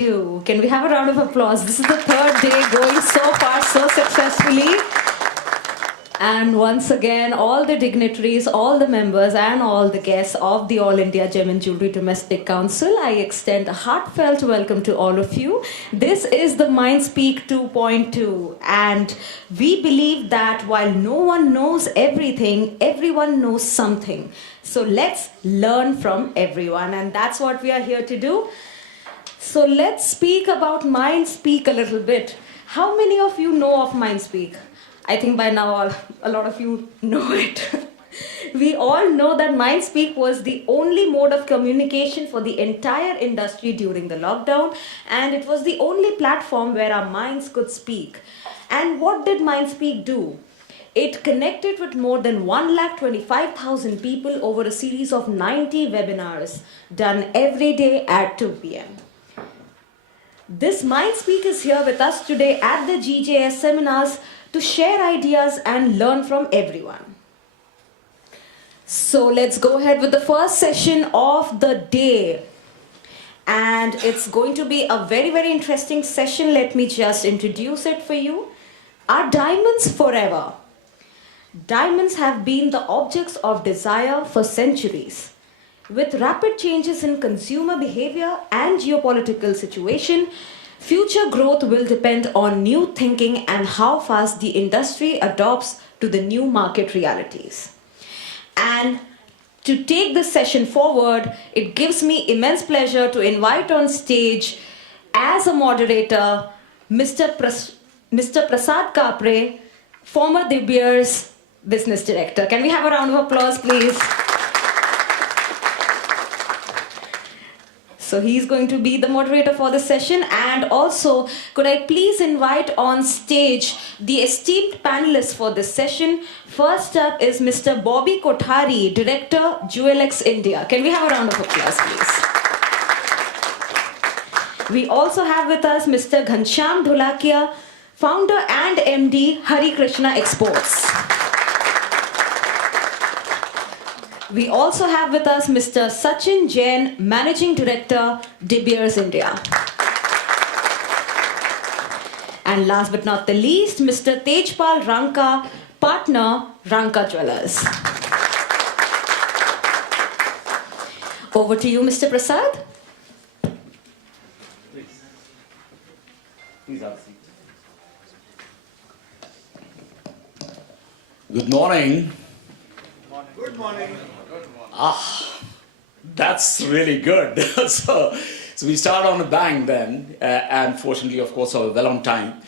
You. Can we have a round of applause? This is the third day going so far so successfully. And once again, all the dignitaries, all the members, and all the guests of the All India Gem and Jewelry Domestic Council, I extend a heartfelt welcome to all of you. This is the Mindspeak 2.2, and we believe that while no one knows everything, everyone knows something. So let's learn from everyone, and that's what we are here to do. So let's speak about Mindspeak a little bit. How many of you know of Mindspeak? I think by now a lot of you know it. We all know that Mindspeak was the only mode of communication for the entire industry during the lockdown, and it was the only platform where our minds could speak. And what did Mindspeak do? It connected with more than 125,000 people over a series of 90 webinars done every day at 2 p.m. This Mindspeak is here with us today at the GJS seminars to share ideas and learn from everyone. So let's go ahead with the first session of the day. And it's going to be a very, very interesting session. Let me just introduce it for you. Are diamonds forever? Diamonds have been the objects of desire for centuries. With rapid changes in consumer behavior and geopolitical situation, future growth will depend on new thinking and how fast the industry adopts to the new market realities. And to take this session forward, it gives me immense pleasure to invite on stage as a moderator, Mr. Prasad Kapre, former De Beers Business Director. Can we have a round of applause, please? So he's going to be the moderator for this session. And also, could I please invite on stage the esteemed panelists for this session. First up is Mr. Bobby Kothari, Director, GJS India. Can we have a round of applause, please? We also have with us Mr. Ghanshyam Dholakia, Founder and MD, Hari Krishna Exports. We also have with us Mr. Sachin Jain, Managing Director, De Beers India. And last but not the least, Mr. Tejpal Ranka, Partner, Ranka Jewellers. Over to you, Mr. Prasad. Please have a seat. Good morning. Good morning. That's really good. so we start on a bang then, and fortunately, of course, we're well on time.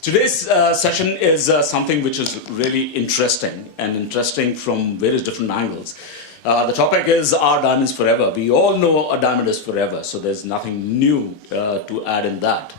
Today's session is something which is really interesting, and interesting from various different angles. The topic is, are diamonds forever? We all know a diamond is forever, so there's nothing new to add in that.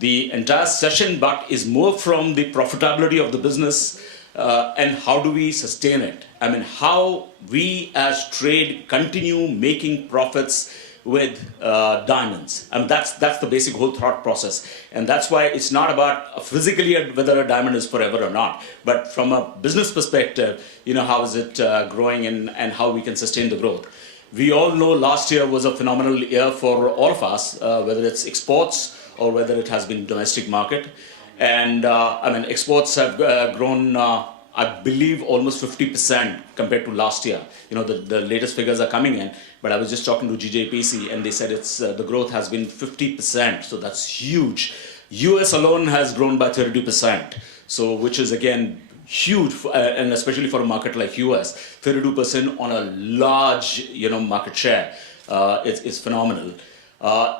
The entire session but is more from the profitability of the business, and how do we sustain it? I mean, how we as trade continue making profits with diamonds. And that's the basic whole thought process. And that's why it's not about physically whether a diamond is forever or not, but from a business perspective, how is it growing and how we can sustain the growth. We all know last year was a phenomenal year for all of us, whether it's exports or whether it has been domestic market. And exports have grown, I believe, almost 50% compared to last year. The latest figures are coming in, but I was just talking to GJPC and they said the growth has been 50%, so that's huge. US alone has grown by 32%, so which is again huge, and especially for a market like US, 32% on a large market share. It's phenomenal.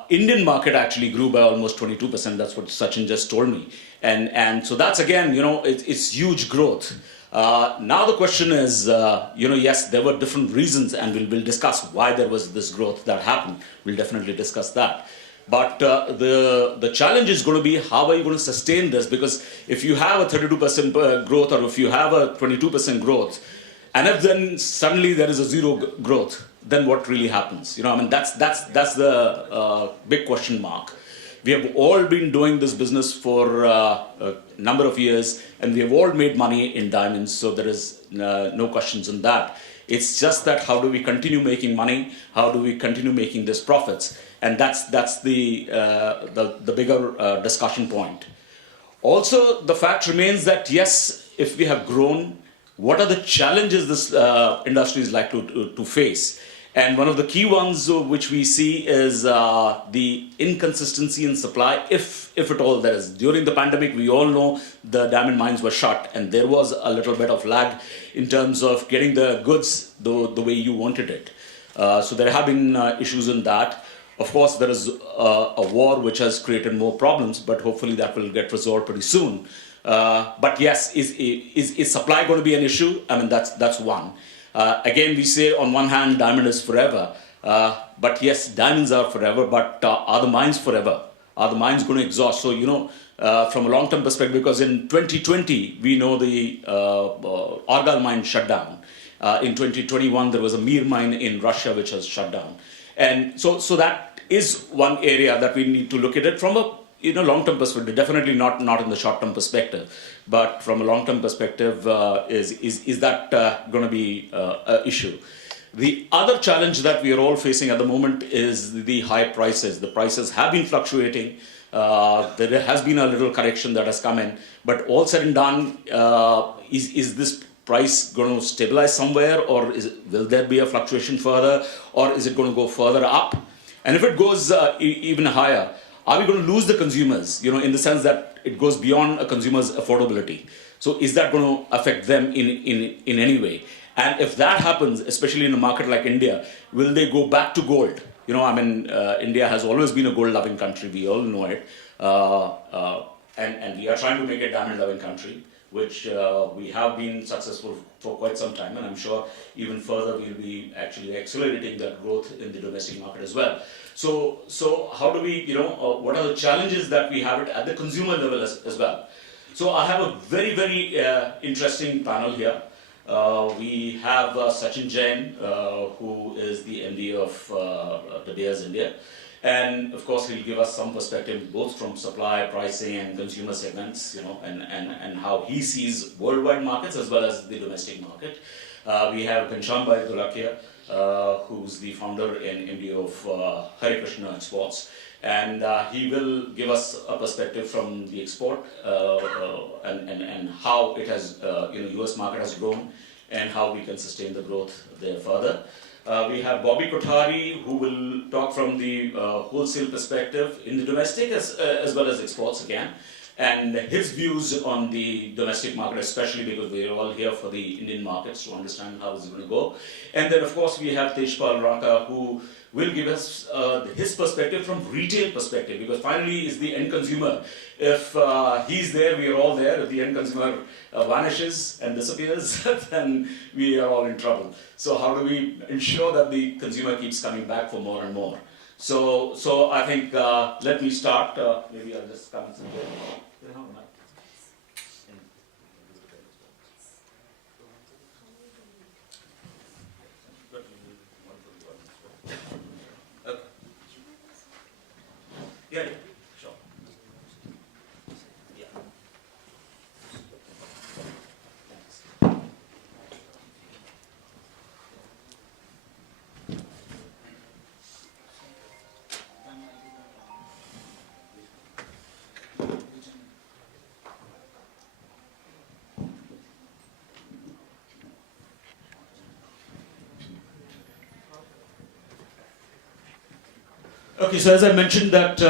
Indian market actually grew by almost 22%. That's what Sachin just told me. And so that's again, it's huge growth. Now the question is, yes, there were different reasons, and we'll discuss why there was this growth that happened. We'll definitely discuss that. But the challenge is going to be, how are you going to sustain this? Because if you have a 32% growth, or if you have a 22% growth, and if then suddenly there is a zero growth, then what really happens? That's the big question mark. We have all been doing this business for a number of years, and we have all made money in diamonds, so there is no questions on that. It's just that how do we continue making money? How do we continue making these profits? and that's the bigger discussion point. Also, the fact remains that yes, if we have grown, what are the challenges this industry is likely to face? And one of the key ones which we see is the inconsistency in supply, if at all there is. During the pandemic, we all know the diamond mines were shut, and there was a little bit of lag in terms of getting the goods the way you wanted it. So there have been issues in that. Of course, there is a war which has created more problems, but hopefully that will get resolved pretty soon. But yes, is supply going to be an issue? I mean, that's one. Again, we say on one hand, diamond is forever. But yes, diamonds are forever, but are the mines forever? Are the mines going to exhaust? So, from a long-term perspective, because in 2020, we know the Argal mine shut down. In 2021, there was a Mir mine in Russia which has shut down. And so that is one area that we need to look at it from a long-term perspective. Definitely not in the short-term perspective, but from a long-term perspective, is that going to be an issue? The other challenge that we are all facing at the moment is the high prices. The prices have been fluctuating. There has been a little correction that has come in, but all said and done, is this price going to stabilize somewhere, or will there be a fluctuation further, or is it going to go further up? And if it goes even higher, are we going to lose the consumers, in the sense that it goes beyond a consumer's affordability? So is that going to affect them in any way? And if that happens, especially in a market like India, will they go back to gold? India has always been a gold-loving country. We all know it. And we are trying to make a diamond-loving country, which we have been successful for quite some time, and I'm sure even further we'll be actually accelerating that growth in the domestic market as well. So how do we, what are the challenges that we have at the consumer level as well? So I have a very, very interesting panel here. We have Sachin Jain, who is the MD of De Beers India. And of course, he'll give us some perspective both from supply, pricing, and consumer segments, and how he sees worldwide markets as well as the domestic market. We have Ghanshyam Dolakia, who's the founder and MD of Hare Krishna Exports, and he will give us a perspective from the export and how it has, US market has grown and how we can sustain the growth there further. We have Bobby Kothari, who will talk from the wholesale perspective in the domestic as well as exports again, and his views on the domestic market, especially because we are all here for the Indian markets to understand how it's going to go. And then, of course, we have Tejpal Raka, who will give us his perspective from retail perspective, because finally is the end consumer. If he's there, we are all there. If the end consumer vanishes and disappears, then we are all in trouble. So how do we ensure that the consumer keeps coming back for more and more? So I think let me start. Maybe I'll just come and sit there. Yeah, sure. Yeah. Okay, so as I mentioned that,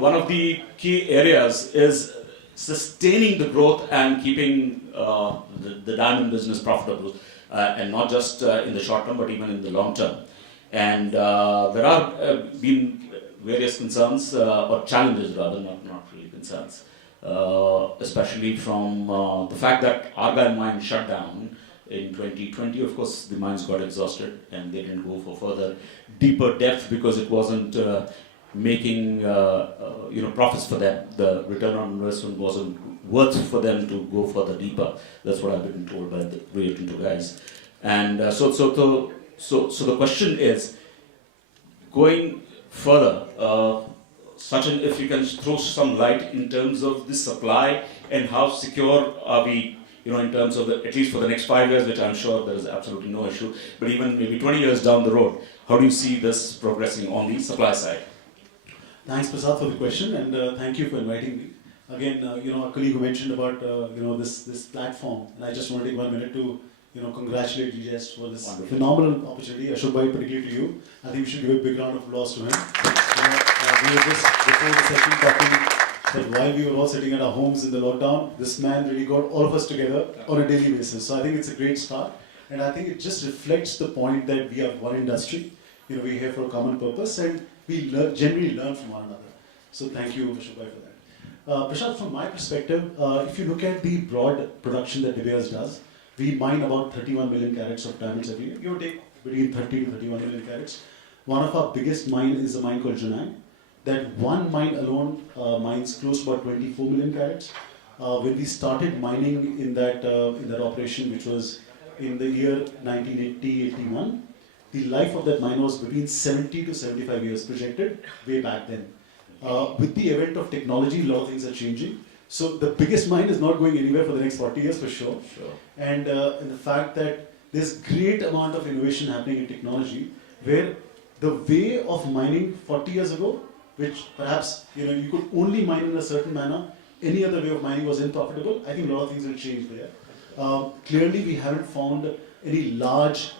one of the key areas is sustaining the growth and keeping the diamond business profitable, and not just in the short term, but even in the long term. And there are been various concerns, or challenges rather, not really concerns, especially from the fact that Argal mine shut down in 2020. Of course, the mines got exhausted and they didn't go for further deeper depth because it wasn't making profits for them. The return on investment wasn't worth for them to go further deeper. That's what I've been told by the Rio Tinto guys. And so the question is, going further, Sachin, if you can throw some light in terms of the supply and how secure are we in terms of at least for the next 5 years, which I'm sure there is absolutely no issue, but even maybe 20 years down the road, how do you see this progressing on the supply side? Thanks, Prasad, for the question, and thank you for inviting me. Again, a colleague who mentioned about this platform, and I just want to take 1 minute to congratulate GJS for this Wonderful. phenomenal opportunity. Ashok Bhai, particularly to you. I think we should give a big round of applause to him. We were just before the session talking that while we were all sitting at our homes in the lockdown, this man really got all of us together on a daily basis. So I think it's a great start, and I think it just reflects the point that we are one industry. We're here for a common purpose, and we generally learn from one another. So thank you, Ashok Bhai, for that. Prashant, from my perspective, if you look at the broad production that De Beers does, we mine about 31 million carats of diamonds every year. You take between 30 to 31 million carats. One of our biggest mine is a mine called Junai. That one mine alone mines close to about 24 million carats. When we started mining in that operation, which was in the year 1980-81, the life of that mine was between 70 to 75 years projected way back then. With the event of technology, a lot of things are changing. So the biggest mine is not going anywhere for the next 40 years for sure. And the fact that there's great amount of innovation happening in technology, where the way of mining 40 years ago, which perhaps you could only mine in a certain manner, any other way of mining was unprofitable. I think a lot of things will change there. Clearly, we haven't found any large,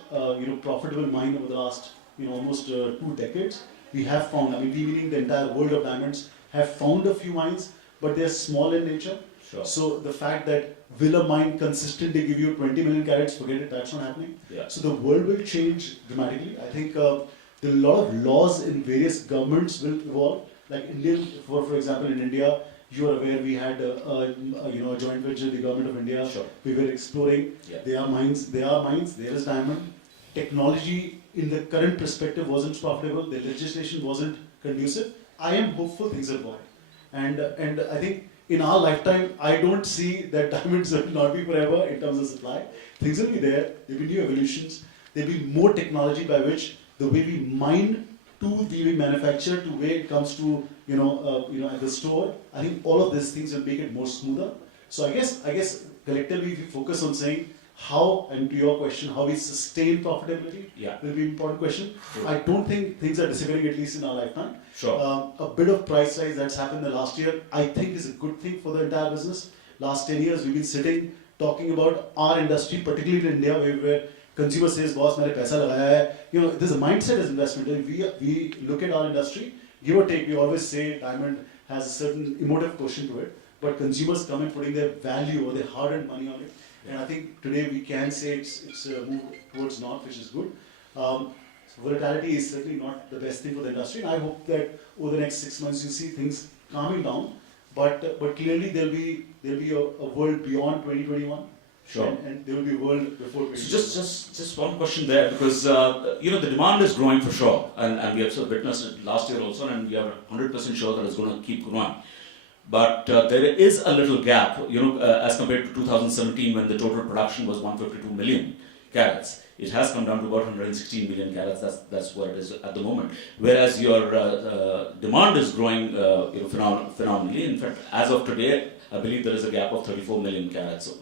profitable mine over the last, almost 2 decades. We have found, meaning the entire world of diamonds have found a few mines, but they're small in nature. Sure. So the fact that will a mine consistently give you 20 million carats, forget it, that's not happening. Yeah. So the world will change dramatically. I think there are a lot of laws in various governments will evolve. Like for example, in India, you are aware we had a joint venture with the government of India. Sure. We were exploring. Yeah. There are mines. There is diamond. Technology in the current perspective wasn't profitable. The legislation wasn't conducive. I am hopeful things will evolve, and I think in our lifetime, I don't see that diamonds will not be forever in terms of supply. Things will be there. There will be new evolutions. There will be more technology by which the way we mine to the way we manufacture to where it comes to at the store. I think all of these things will make it more smoother. So I guess collectively, if we focus on saying how, and to your question, how we sustain profitability will be an important question. Sure. I don't think things are disappearing, at least in our lifetime. Sure. A bit of price rise that's happened the last year, I think is a good thing for the entire business. Last 10 years, we've been sitting talking about our industry, particularly in India, where consumer says, boss, maine paisa lagaya hai. There's a mindset as investment. And we look at our industry, give or take, we always say diamond has a certain emotive quotient to it, but consumers come in putting their value or their hard-earned money on it. And I think today we can say it's a move towards north, which is good. Volatility is certainly not the best thing for the industry, and I hope that over the next 6 months you see things calming down. But clearly there'll be a world beyond 2021. Sure. And there will be a world before 2021. So just one question there, because the demand is growing for sure, and we have sort of witnessed it last year also, and we are 100% sure that it's going to keep growing. But there is a little gap, as compared to 2017 when the total production was 152 million carats. It has come down to about 116 million carats. That's what it is at the moment. Whereas your demand is growing, phenomenally. In fact, as of today, I believe there is a gap of 34 million carats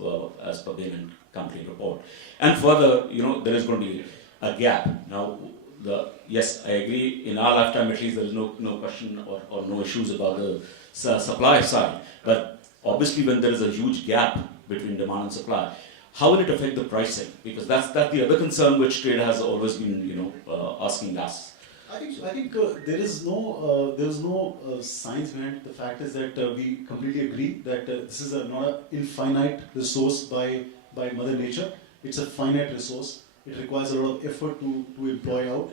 as per Bain & Company report. And further, there is going to be a gap. Now, yes, I agree. In our lifetime, at least, there is no question or no issues about the supply side. But obviously, when there is a huge gap between demand and supply, how will it affect the pricing? Because that's the other concern which trade has always been, asking us. I think there is no science behind it. The fact is that we completely agree that this is not an infinite resource by Mother Nature. It's a finite resource. It requires a lot of effort to employ out.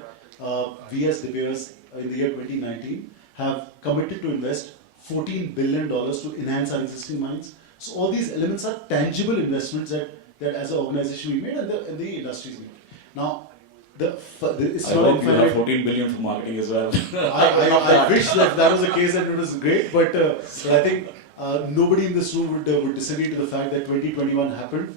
We as De Beers in the year 2019 have committed to invest $14 billion to enhance our existing mines. So all these elements are tangible investments that as an organization we made and the industries made. Now, it's I not hope you have 14 billion for marketing as well. I wish that was the case, and it was great, but I think nobody in this room would disagree to the fact that 2021 happened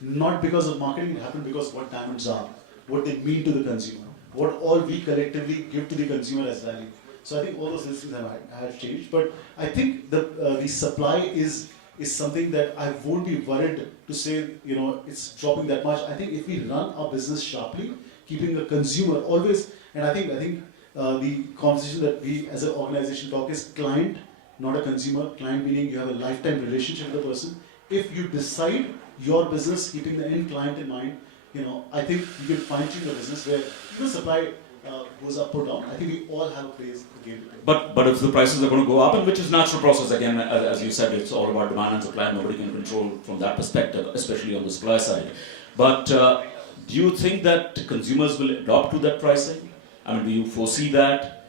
not because of marketing, it happened because of what diamonds are, what they mean to the consumer, what all we collectively give to the consumer as value. So I think all those things have changed, but I think the supply is is something that I won't be worried to say, it's dropping that much. I think if we run our business sharply, keeping the consumer always, and I think the conversation that we as an organization talk is client, not a consumer. Client meaning you have a lifetime relationship with the person. If you decide your business keeping the end client in mind, I think you can fine tune the business where supply goes up or down. I think we all have a place again to play. But if the prices are going to go up, and which is natural process again, as you said, it's all about demand and supply. Nobody can control from that perspective, especially on the supply side. But do you think that consumers will adopt to that pricing? I mean, do you foresee that?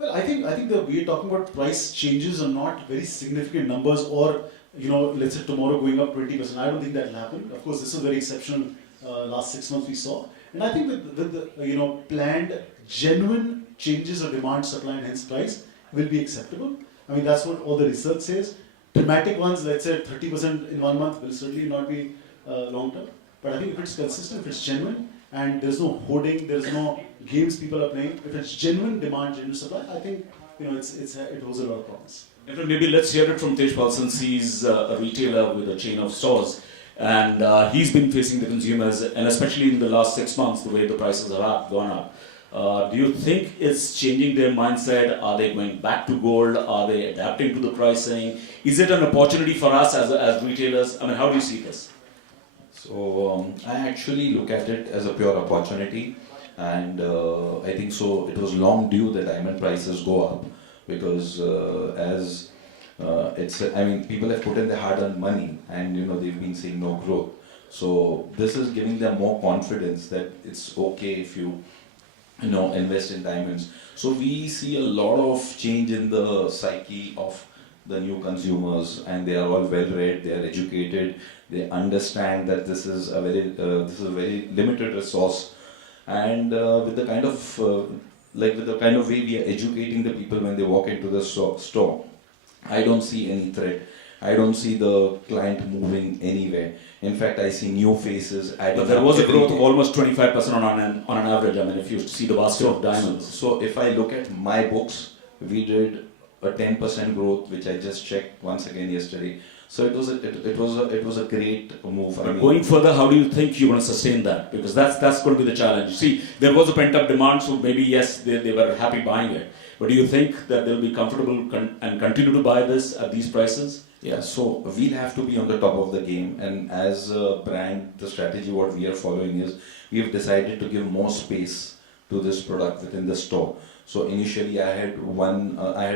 Well, I think that we are talking about price changes are not very significant numbers, or let's say tomorrow going up 20%. I don't think that will happen. Of course, this is very exceptional. Last 6 months we saw, and I think with the planned genuine changes of demand, supply, and hence price will be acceptable. I mean, that's what all the research says. Dramatic ones, let's say 30% in 1 month, will certainly not be long term. But I think if it's consistent, if it's genuine, and there's no hoarding, there's no games people are playing. If it's genuine demand, genuine supply, I think it holds a lot of promise. Maybe let's hear it from Tejpal, since he's a retailer with a chain of stores, and he's been facing the consumers, and especially in the last 6 months, the way the prices have gone up. Do you think it's changing their mindset? Are they going back to gold? Are they adapting to the pricing? Is it an opportunity for us as retailers? I mean, how do you see this? So I actually look at it as a pure opportunity, and I think so. It was long due that diamond prices go up, because people have put in their hard-earned money, and they've been seeing no growth. So this is giving them more confidence that it's okay if you invest in diamonds. So we see a lot of change in the psyche of the new consumers, and they are all well read, they are educated, they understand that this is a very limited resource, and with the kind of way we are educating the people when they walk into the store, I don't see any threat. I don't see the client moving anywhere. In fact, I see new faces adding. But there was a growth of almost 25% on an average. I mean, if you see the basket of diamonds. So if I look at my books, we did a 10% growth, which I just checked once again yesterday. So it was a great move. But going further, how do you think you're going to sustain that? Because that's going to be the challenge. You see, there was a pent-up demand, so maybe yes, they were happy buying it. But do you think that they'll be comfortable and continue to buy this at these prices? Yeah, so we'll have to be on the top of the game, and as a brand, the strategy what we are following is we have decided to give more space to this product within the store. So initially I had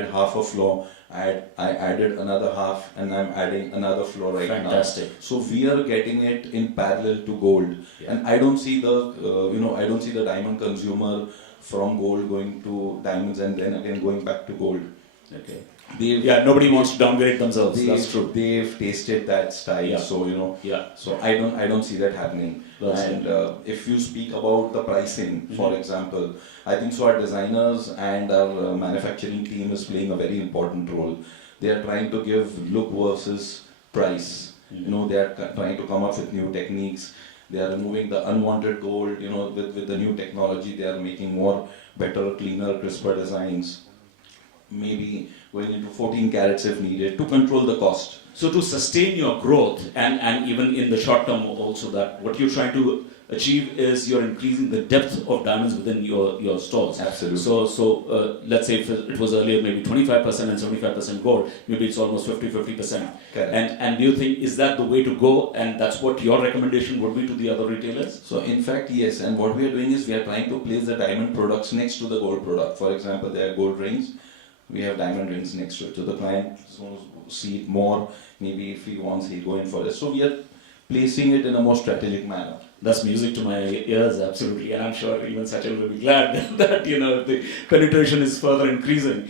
half a floor, I added another half, and I'm adding another floor right now. Fantastic. So we are getting it in parallel to gold, and I don't see the diamond consumer from gold going to diamonds and then again going back to gold. Okay. Nobody wants to downgrade themselves. That's true. They've tasted that style, so So I don't see that happening. If you speak about the pricing, for example, I think so. Our designers and our manufacturing team is playing a very important role. They are trying to give look versus price. They are trying to come up with new techniques. They are removing the unwanted gold. With the new technology, they are making more better, cleaner, crisper designs. Maybe going into 14 carats if needed to control the cost. So to sustain your growth and even in the short term also, that what you're trying to achieve is you're increasing the depth of diamonds within your stores. Absolutely. So let's say if it was earlier maybe 25% and 75% gold, maybe it's almost 50%. Correct. And do you think, is that the way to go, and that's what your recommendation would be to the other retailers? So in fact, yes, and what we are doing is we are trying to place the diamond products next to the gold product. For example, there are gold rings. We have diamond rings next to it. So the client wants to see it more. Maybe if he wants, he'll go in for it. So we are placing it in a more strategic manner. That's music to my ears, absolutely. And I'm sure even Sachin will be glad that the penetration is further increasing,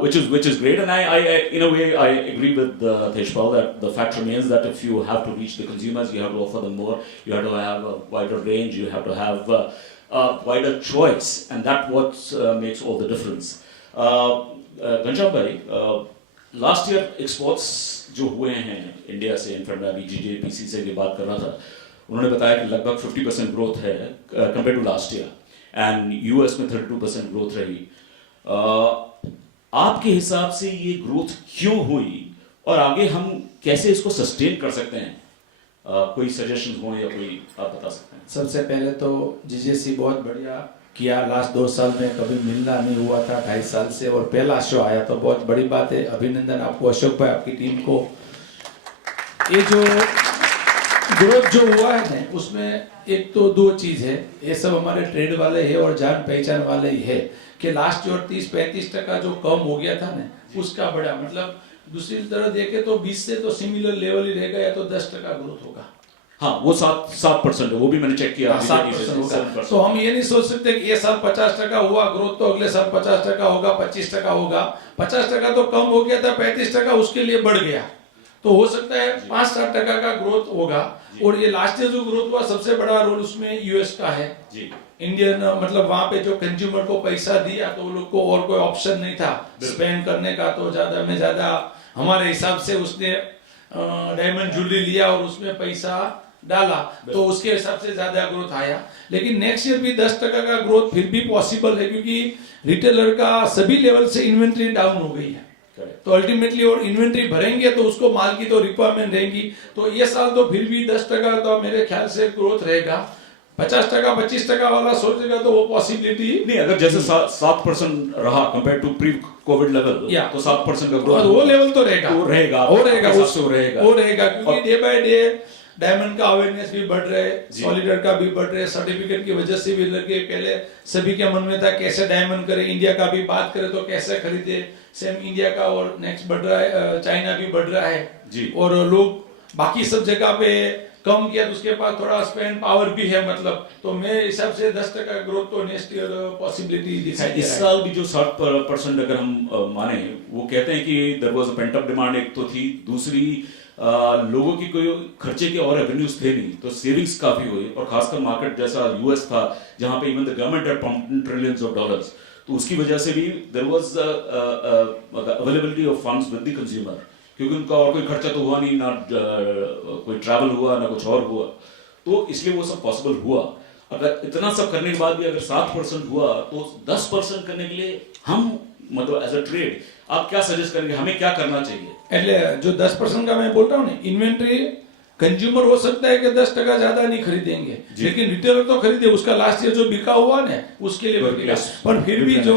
which is great. And I in a way, I agree with Tejpal that the fact remains that if you have to reach the consumers, you have to offer them more. You have to have a wider range. You have to have a wider choice, and that's what makes all the difference. Ghanshyam भाई, last year exports जो हुए हैं India से, in fact मैं अभी GJPC से ये बात कर रहा था, उन्होंने बताया कि लगभग 50% ग्रोथ है compare to last year, and US में 32% ग्रोथ रही. आपके हिसाब से ये ग्रोथ क्यों हुई, और आगे हम कैसे इसको सस्टेन कर सकते हैं? कोई सजेशन हो या कोई आप बता सकते हैं? सबसे पहले तो जीजेसी बहुत बढ़िया किया, लास्ट 2 साल में कभी मिलना नहीं हुआ था 2.5 साल से, और पहला शो आया तो बहुत बड़ी बात है। अभिनंदन आपको अशोक भाई, आपकी टीम को। ये जो ग्रोथ जो हुआ है ना, उसमें एक तो 2 चीज़ है, ये सब हमारे ट्रेड वाले है और जान पहचान वाले ही है कि लास्ट ईयर 30-35% जो कम हो गया था ना, उसका बड़ा मतलब दूसरी तरह देखे तो 20 से तो सिमिलर लेवल ही रहेगा, या तो 10% ग्रोथ होगा। हाँ, वो 7% है, वो भी मैंने चेक किया। 7% होगा। तो हम ये नहीं सोच सकते कि ये साल 50% हुआ ग्रोथ तो अगले साल 50% होगा, 25% होगा। 50% तो कम हो गया था, 35% उसके लिए बढ़ गया, तो हो सकता है 5-7% का ग्रोथ होगा। और ये लास्ट ईयर जो ग्रोथ हुआ, सबसे बड़ा रोल उसमें यूएस का है जी। इंडियन मतलब वहां पे जो कंज्यूमर को पैसा दिया तो वो लोग को और कोई ऑप्शन नहीं था स्पेंड करने का, तो ज्यादा में ज्यादा हमारे हिसाब से उसने डायमंड ज्वेलरी लिया और उसमें पैसा डाला, तो उसके हिसाब से ज्यादा ग्रोथ आया। लेकिन नेक्स्ट ईयर भी 10% का ग्रोथ फिर भी पॉसिबल है, क्योंकि रिटेलर का सभी लेवल से इन्वेंट्री डाउन हो गई है। तो अल्टीमेटली और इन्वेंट्री भरेंगे तो उसको माल की तो रिक्वायरमेंट रहेगी, तो ये साल तो फिर भी 10% तो मेरे ख्याल से ग्रोथ रहेगा। 50% 25% वाला सोचेगा तो वो पॉसिबिलिटी नहीं, अगर जैसे 7% रहा compare to pre covid level, तो 7% का ग्रोथ, वो लेवल तो रहेगा, वो रहेगा, क्योंकि डे बाय डे डायमंड का अवेयरनेस भी बढ़ रहा है, सॉलिडर का भी बढ़ रहा है, सर्टिफिकेट की वजह से भी लगे। पहले सभी के मन में था कैसे डायमंड करे, इंडिया का भी बात करें तो कैसे खरीदे, सेम इंडिया का और नेक्स्ट बढ़ रहा है, चाइना भी बढ़ रहा है जी। और लोग बाकी सब जगह पे कम किया तो उसके पास थोड़ा स्पेंड पावर भी है, मतलब तो मेरे हिसाब से 10% ग्रोथ तो नेक्स्ट ईयर पॉसिबिलिटी दिखाई दे रहा है। इस साल भी जो 7% अगर हम माने, वो कहते हैं कि there was a pent up demand, एक तो थी, दूसरी लोगों की कोई खर्चे के और रेवेन्यूज थे नहीं, तो सेविंग्स काफी हुई, और खासकर मार्केट जैसा यूएस था जहां पे even the government had pumped trillions of dollars, तो उसकी वजह से भी there was availability of funds with the consumer, क्योंकि उनका और कोई खर्चा तो हुआ नहीं, ना कोई ट्रैवल हुआ, ना कुछ और हुआ, तो इसलिए वो सब पॉसिबल हुआ। अगर इतना सब करने के बाद भी अगर 7% हुआ, तो 10% करने के लिए हम मतलब एज अ ट्रेड आप क्या सजेस्ट करेंगे, हमें क्या करना चाहिए? એટલે जो 10% का मैं बोल रहा हूँ ना, इन्वेंट्री कंज्यूमर हो सकता है कि 10% ज्यादा नहीं खरीदेंगे, लेकिन रिटेलर तो खरीदे, उसका लास्ट ईयर जो बिका हुआ ना उसके लिए बिकेगा। पर फिर भी जो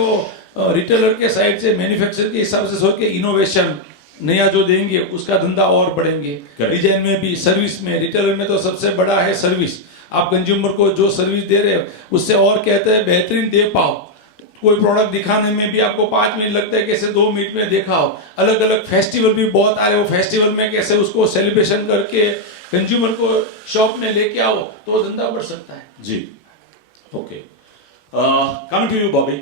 रिटेलर के साइड से मैन्युफैक्चरर के हिसाब से सोच के इनोवेशन नया जो देंगे उसका धंधा और बढ़ेंगे, डिजाइन में भी, सर्विस में। रिटेलर में तो सबसे बड़ा है सर्विस, आप कंज्यूमर को जो सर्विस दे रहे हैं उससे और कहते हैं बेहतरीन दे पाओ। कोई प्रोडक्ट दिखाने में भी आपको 5 मिनट लगता है, कैसे 2 मिनट में दिखाओ। अलग अलग फेस्टिवल भी बहुत आ रहे हो, फेस्टिवल में कैसे उसको सेलिब्रेशन करके कंज्यूमर को शॉप में लेके आओ, तो धंधा बढ़ सकता है जी। Okay, coming to you Bobby,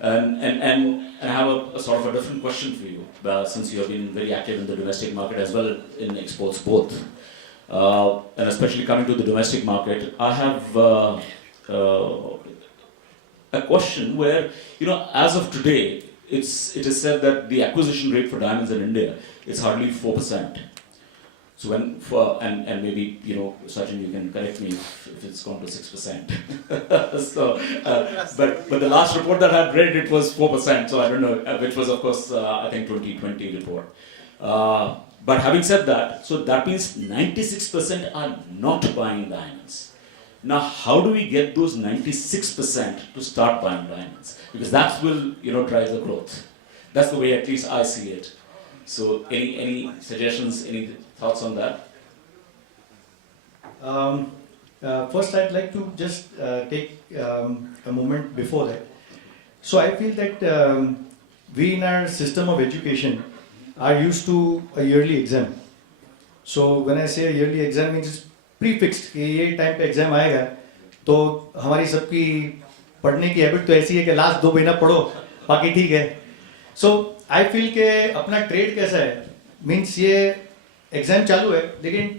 and I have a sort of a different question for you, since you have been very active in the domestic market as well in exports both, and especially coming to the domestic market, I have a question where, you know, as of today, it is said that the acquisition rate for diamonds in India is hardly 4%. So when and maybe, you know, Sachin, you can correct me if it's gone to 6%. So, but the last report that I had read, it was 4%. So I don't know, which was of course I think 2020 report. But having said that, so that means 96% are not buying diamonds. Now, how do we get those 96% to start buying diamonds? Because that will, you know, drive the growth. That's the way at least I see it. So, any suggestions, any thoughts on that? First, I'd like to just take a moment before that. So, I feel that we in our system of education are used to a yearly exam. So, when I say a yearly exam, means it's prefixed कि ये time पे exam आएगा, तो हमारी सबकी पढ़ने की habit तो ऐसी है कि लास्ट 2 महीना पढ़ो बाकी ठीक है। सो आई फील के अपना ट्रेड कैसा है, मीन्स ये एग्जाम चालू है लेकिन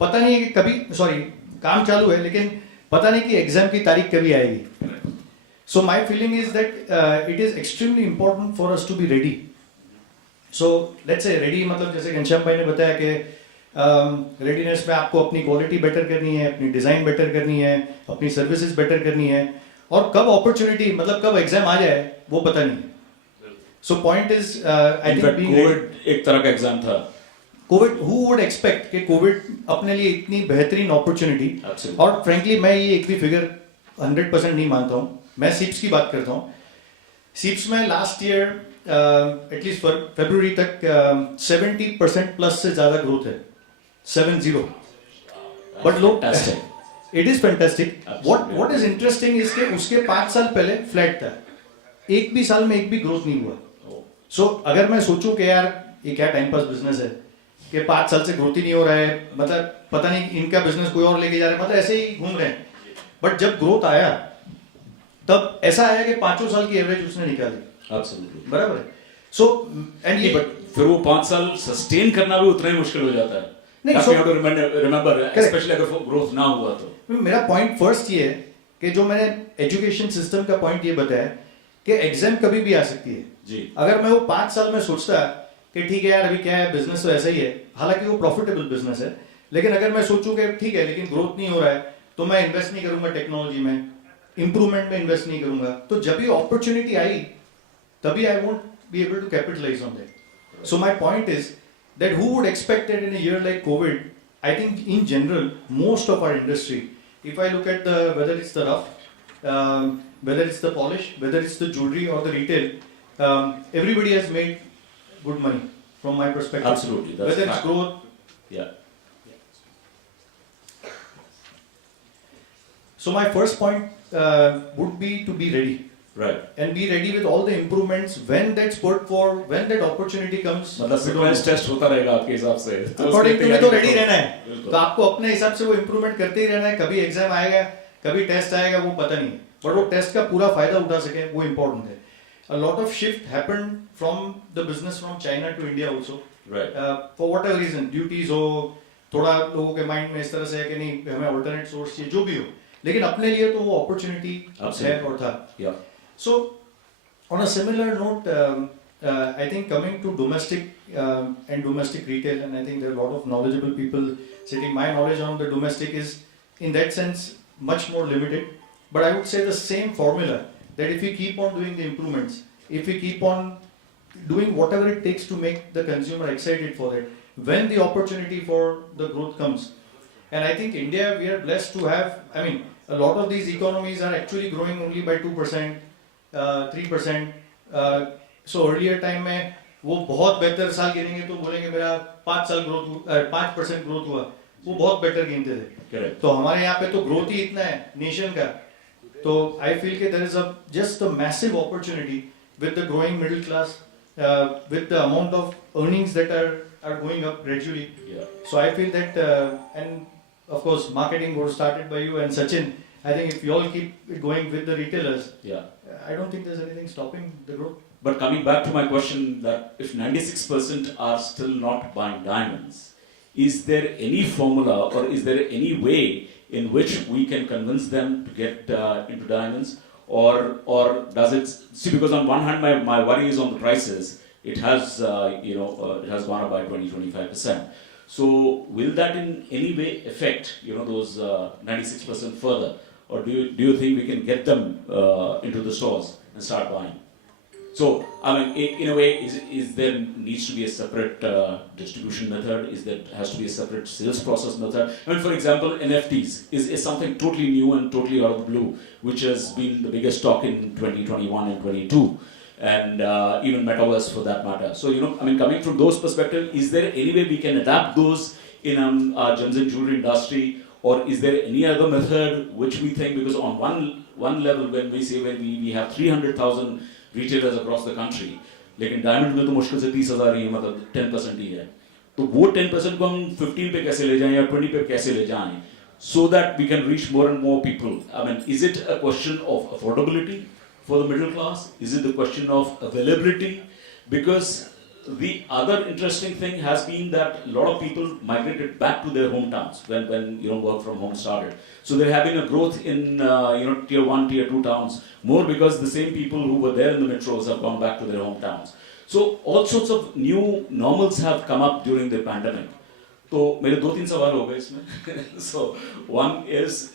पता नहीं है कि कभी, सॉरी काम चालू है लेकिन पता नहीं कि एग्जाम की तारीख कभी आएगी। So my feeling is that it is extremely important for us to be ready. So let's say ready मतलब जैसे घनश्याम भाई ने बताया कि रेडीनेस में आपको अपनी क्वालिटी बेटर करनी है, अपनी डिज़ाइन बेटर करनी है, अपनी सर्विसेज बेटर करनी है, और कब अपॉर्चुनिटी मतलब कब एग्जाम आ जाए वो पता नहीं है। So point is, I think in fact being Covid एक तरह का एग्जाम था. कोविड, who would expect कि कोविड अपने लिए इतनी बेहतरीन अपॉर्चुनिटी. Absolutely. और फ्रेंकली मैं ये एक भी फिगर 100% नहीं मानता हूँ. मैं सीप्स की बात करता हूँ. सीप्स में लास्ट ईयर एटलीस्ट फरवरी तक 70% प्लस से ज़्यादा ग्रोथ है. 70. बट लोग, it is fantastic. What is interesting is कि उसके 5 साल पहले फ्लैट था. एक भी साल में एक भी ग्रोथ नहीं हुआ. सो अगर मैं सोचूं कि यार ये क्या टाइम पास बिजनेस है कि 5 साल से ग्रोथ ही नहीं हो रहा है, मतलब पता नहीं इनका बिजनेस कोई और लेके जा रहा है, मतलब ऐसे ही घूम रहे हैं. बट जब ग्रोथ आया तब ऐसा आया कि 5 साल की एवरेज उसने निकाली. Absolutely. बराबर है. सो एंड ये बट फिर वो 5 साल सस्टेन करना भी उतना ही मुश्किल हो जाता है. नहीं, You have to remember, especially अगर ग्रोथ ना हुआ तो. मेरा पॉइंट फर्स्ट ये है कि जो मैंने एजुकेशन सिस्टम का पॉइंट ये बताया कि एग्जाम कभी भी आ सकती है. जी. अगर मैं वो 5 साल में सोचता कि ठीक है यार अभी क्या है, बिजनेस तो ऐसा ही है, हालांकि वो प्रॉफिटेबल बिजनेस है, लेकिन अगर मैं सोचूं कि ठीक है लेकिन ग्रोथ नहीं हो रहा है तो मैं इन्वेस्ट नहीं करूंगा टेक्नोलॉजी में, इंप्रूवमेंट में इन्वेस्ट नहीं करूंगा, तो जब भी अपॉर्चुनिटी आई तभी I won't be able to capitalise on that. So my point is that who would expect that in a year like COVID. I think in general most of our industry, if I look at the whether it's the rough, whether it's the polish, whether it's the jewelry or the retail, everybody has made good money from my perspective. Absolutely, that's whether fact. it's growth. Yeah. So my first point would be to be ready. Right. And be ready with all the improvements when that spurt for when that opportunity comes. मतलब surprise test होता रहेगा आपके हिसाब से. According to me तो ready रहना है. बिल्कुल. तो आपको अपने हिसाब से वो इम्प्रूवमेंट करते ही रहना है. कभी एग्जाम आएगा, कभी टेस्ट आएगा, वो पता नहीं, बट वो टेस्ट का पूरा फायदा उठा सके वो इम्पोर्टेंट है. A lot of shift happened from the business from China to India also. Right. For whatever reason, duties हो, थोड़ा लोगों के माइंड में इस तरह से है कि नहीं हमें अल्टरनेट सोर्स चाहिए, जो भी हो, लेकिन अपने लिए तो वो अपॉर्चुनिटी है और था. Yeah. So, on a similar note, I think coming to domestic and domestic retail, and I think there are a lot of knowledgeable people sitting. My knowledge on the domestic is, in that sense, much more limited. But I would say the same formula that if we keep on doing the improvements, if we keep on doing whatever it takes to make the consumer excited for it, when the opportunity for the growth comes, and I think India, we are blessed to have. I mean, a lot of these economies are actually growing only by 2%. 3%. So earlier time में वो बहुत बेहतर साल गिनेंगे तो बोलेंगे मेरा 5% growth हुआ, वो बहुत बेटर गिनते थे. Correct. तो हमारे यहाँ पे तो ग्रोथ ही इतना है नेशन का. तो आई फील कि there is just a massive opportunity with the growing middle class, with the amount of earnings that are going up gradually. Yeah. So I feel that, and of course marketing was started by you and Sachin. I think if you all keep it going with the retailers, Yeah. I don't think there's anything stopping the growth. But coming back to my question, that if 96% are still not buying diamonds, is there any formula or is there any way in which we can convince them to get into diamonds, or does it see? Because on one hand, my worry is on the prices. It has it has gone up by 20-25%. So will that in any way affect those 96% further? Or do you think we can get them into the stores and start buying? So, I mean, in a way, is there needs to be a separate distribution method? Is there has to be a separate sales process method? I mean, for example, NFTs is something totally new and totally out of the blue, which has been the biggest talk in 2021 and 22, and even metaverse for that matter. So, I mean, coming from those perspectives, is there any way we can adapt those in our gems and jewelry industry? Or is there any other method which we think, because on one level when we have 300,000 retailers across the country, लेकिन diamond में तो मुश्किल से 30,000 ही है, मतलब 10% ही है, तो वो 10% को हम 15 पे कैसे ले जाएं या 20 पे कैसे ले जाएं, so that we can reach more and more people? I mean, is it a question of affordability for the middle class? Is it the question of availability? Because the other interesting thing has been that a lot of people migrated back to their hometowns when work from home started. So there have been a growth in tier 1, tier 2 towns, more because the same people who were there in the metros have gone back to their hometowns. So all sorts of new normals have come up during the pandemic. तो मेरे 2-3 सवाल हो गए इसमें. So one is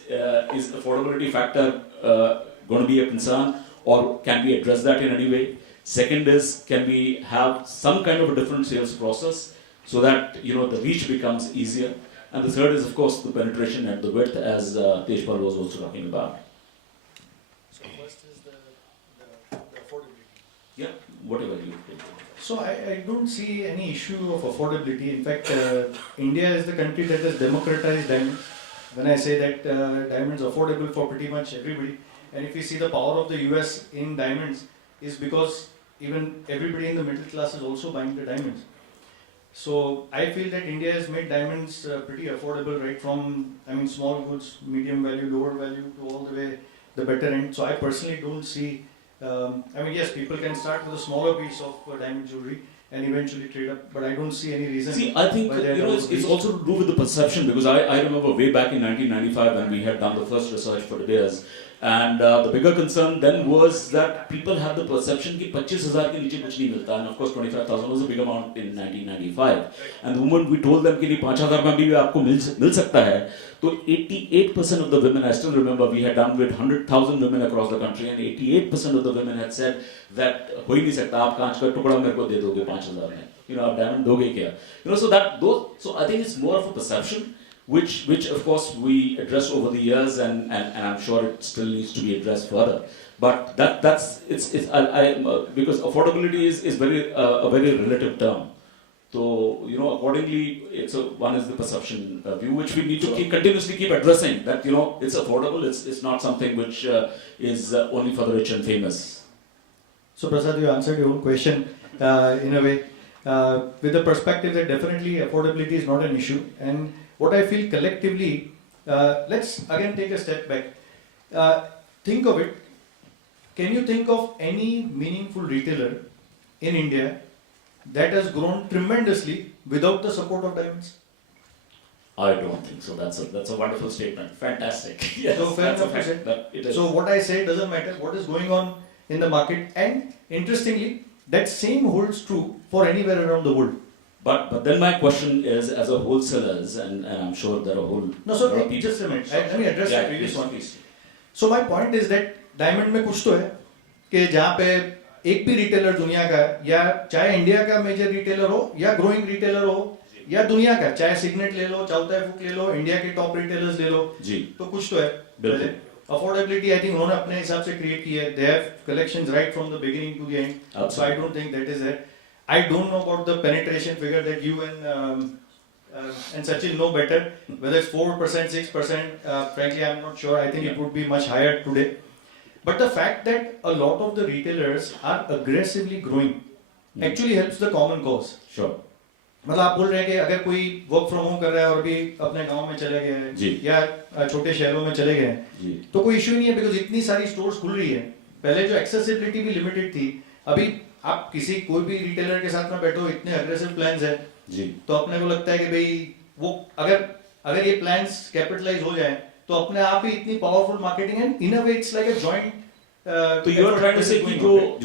affordability factor going to be a concern, or can we address that in any way? Second is, can we have some kind of a different sales process so that the reach becomes easier? And the third is, of course, the penetration and the width, as Tejpal was also talking about. So first is the affordability. Yeah, whatever you think. So I don't see any issue of affordability. In fact, India is the country that has democratized diamonds. When I say that diamonds are affordable for pretty much everybody, and if you see the power of the US in diamonds is because even everybody in the middle class is also buying the diamonds. So I feel that India has made diamonds pretty affordable, right from small goods, medium value, lower value to all the way the better end. So I personally don't see. Yes, people can start with a smaller piece of diamond jewelry and eventually trade up, but I don't see any reason. See, I think why they are it's also to do with the perception, because I remember way back in 1995 when we had done the first research for the years, and the bigger concern then was that people had the perception कि 25,000 के नीचे कुछ नहीं मिलता, and of course 25,000 was a big amount in 1995, and the moment we told them कि नहीं 5,000 में भी आपको मिल सकता है, तो 88% of the women, I still remember we had done with 100,000 women across the country, and 88% of the women had said that हो ही नहीं सकता, आप कांच का टुकड़ा मेरे को दे दोगे 5,000 में, आप diamond दोगे क्या, so I think it's more of a perception. Which of course we addressed over the years, and I'm sure it still needs to be addressed further. But that's because affordability is very a very relative term. So accordingly, one is the perception view, which we need to continuously keep addressing. That it's affordable. It's not something which is only for the rich and famous. So Prasad, you answered your own question in a way with the perspective that definitely affordability is not an issue. And what I feel collectively, let's again take a step back. Think of it. Can you think of any meaningful retailer in India that has grown tremendously without the support of diamonds? I don't think so. That's a wonderful statement. Fantastic. Yes, So fair that's a enough to fact. say. It is. So what I say doesn't matter. What is going on in the market, and interestingly, that same holds true for anywhere around the world. But then my question is, as a wholesalers, and I'm sure there are whole. No, so there are people- just a minute. Let me address the previous one. please. So my point is that diamond में कुछ तो है कि जहाँ पे एक भी retailer दुनिया का है, या चाहे इंडिया का मेजर रिटेलर हो या ग्रोइंग रिटेलर हो या दुनिया का, चाहे सिग्नेट ले लो, चाउताई फुक ले लो, इंडिया के टॉप रिटेलर्स ले लो, जी, तो कुछ तो है. बिल्कुल. अफोर्डेबिलिटी आई थिंक उन्होंने अपने हिसाब से क्रिएट की है. They have collections right from the beginning to the end. So I don't think that is it. I don't know about the penetration figure that you and Sachin know better, whether it's 4%, 6%. Frankly, I'm not sure. I think it would be much higher today. But the fact that a lot of the retailers are aggressively growing actually helps the common cause. Sure. मतलब आप बोल रहे हैं कि अगर कोई work from home कर रहा है और अभी अपने गांव में चले गए हैं या छोटे शहरों में चले गए हैं, तो कोई इश्यू नहीं है, बिकॉज इतनी सारी स्टोर्स खुल रही है. पहले जो एक्सेसिबिलिटी भी लिमिटेड थी, अभी आप कोई भी रिटेलर के साथ में बैठो, इतने अग्रेसिव प्लान्स है जी, तो अपने को लगता है कि भाई वो अगर ये प्लान्स कैपिटलाइज हो जाए तो अपने आप ही इतनी पावरफुल मार्केटिंग है. In a way it's like a joint. तो you are trying to say कि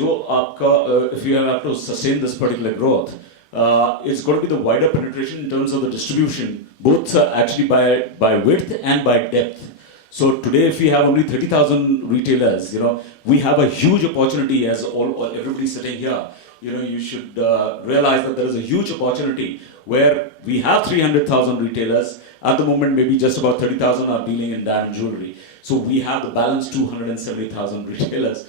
जो आपका if you have to sustain this particular growth, it's going to be the wider penetration in terms of the distribution, both actually by width and by depth. So today, if we have only 30,000 retailers, we have a huge opportunity. As everybody sitting here, you should realize that there is a huge opportunity where we have 300,000 retailers. At the moment, maybe just about 30,000 are dealing in diamond jewelry. So we have the balance 270,000 retailers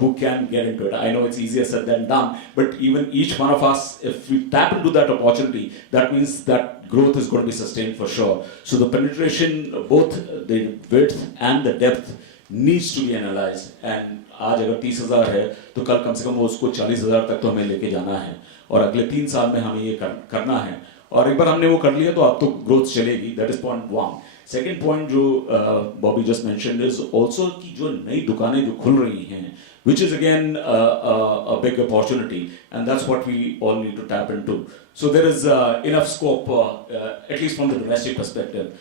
who can get into it. I know it's easier said than done, but even each one of us, if we tap into that opportunity, that means that growth is going to be sustained for sure. So the penetration, both the width and the depth, needs to be analyzed. And आज अगर 30,000 है, तो कल कम से कम उसको 40,000 तक तो हमें लेके जाना है, और अगले 3 साल में हमें ये करना है. और एक बार हमने वो कर लिया तो अब तो ग्रोथ चलेगी. That is point 1. Second point जो Bobby just mentioned is also कि जो नई दुकानें जो खुल रही हैं, which is again a big opportunity, and that's what we all need to tap into. So there is enough scope, at least from the domestic perspective.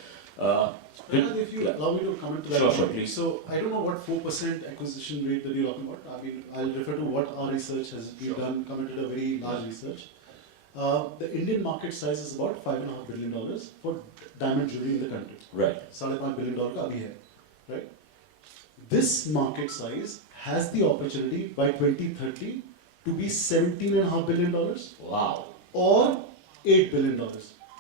If you allow me to comment to that. Sure, please. So I don't know what 4% acquisition rate that you're talking about. I mean, I'll refer to what our research has been done, committed a very large research. The Indian market size is about $5.5 billion for diamond jewelry in the country. Right. $5.5 billion का अभी है, right? This market size has the opportunity by 2030 to be $17.5 billion Wow. or $8 billion.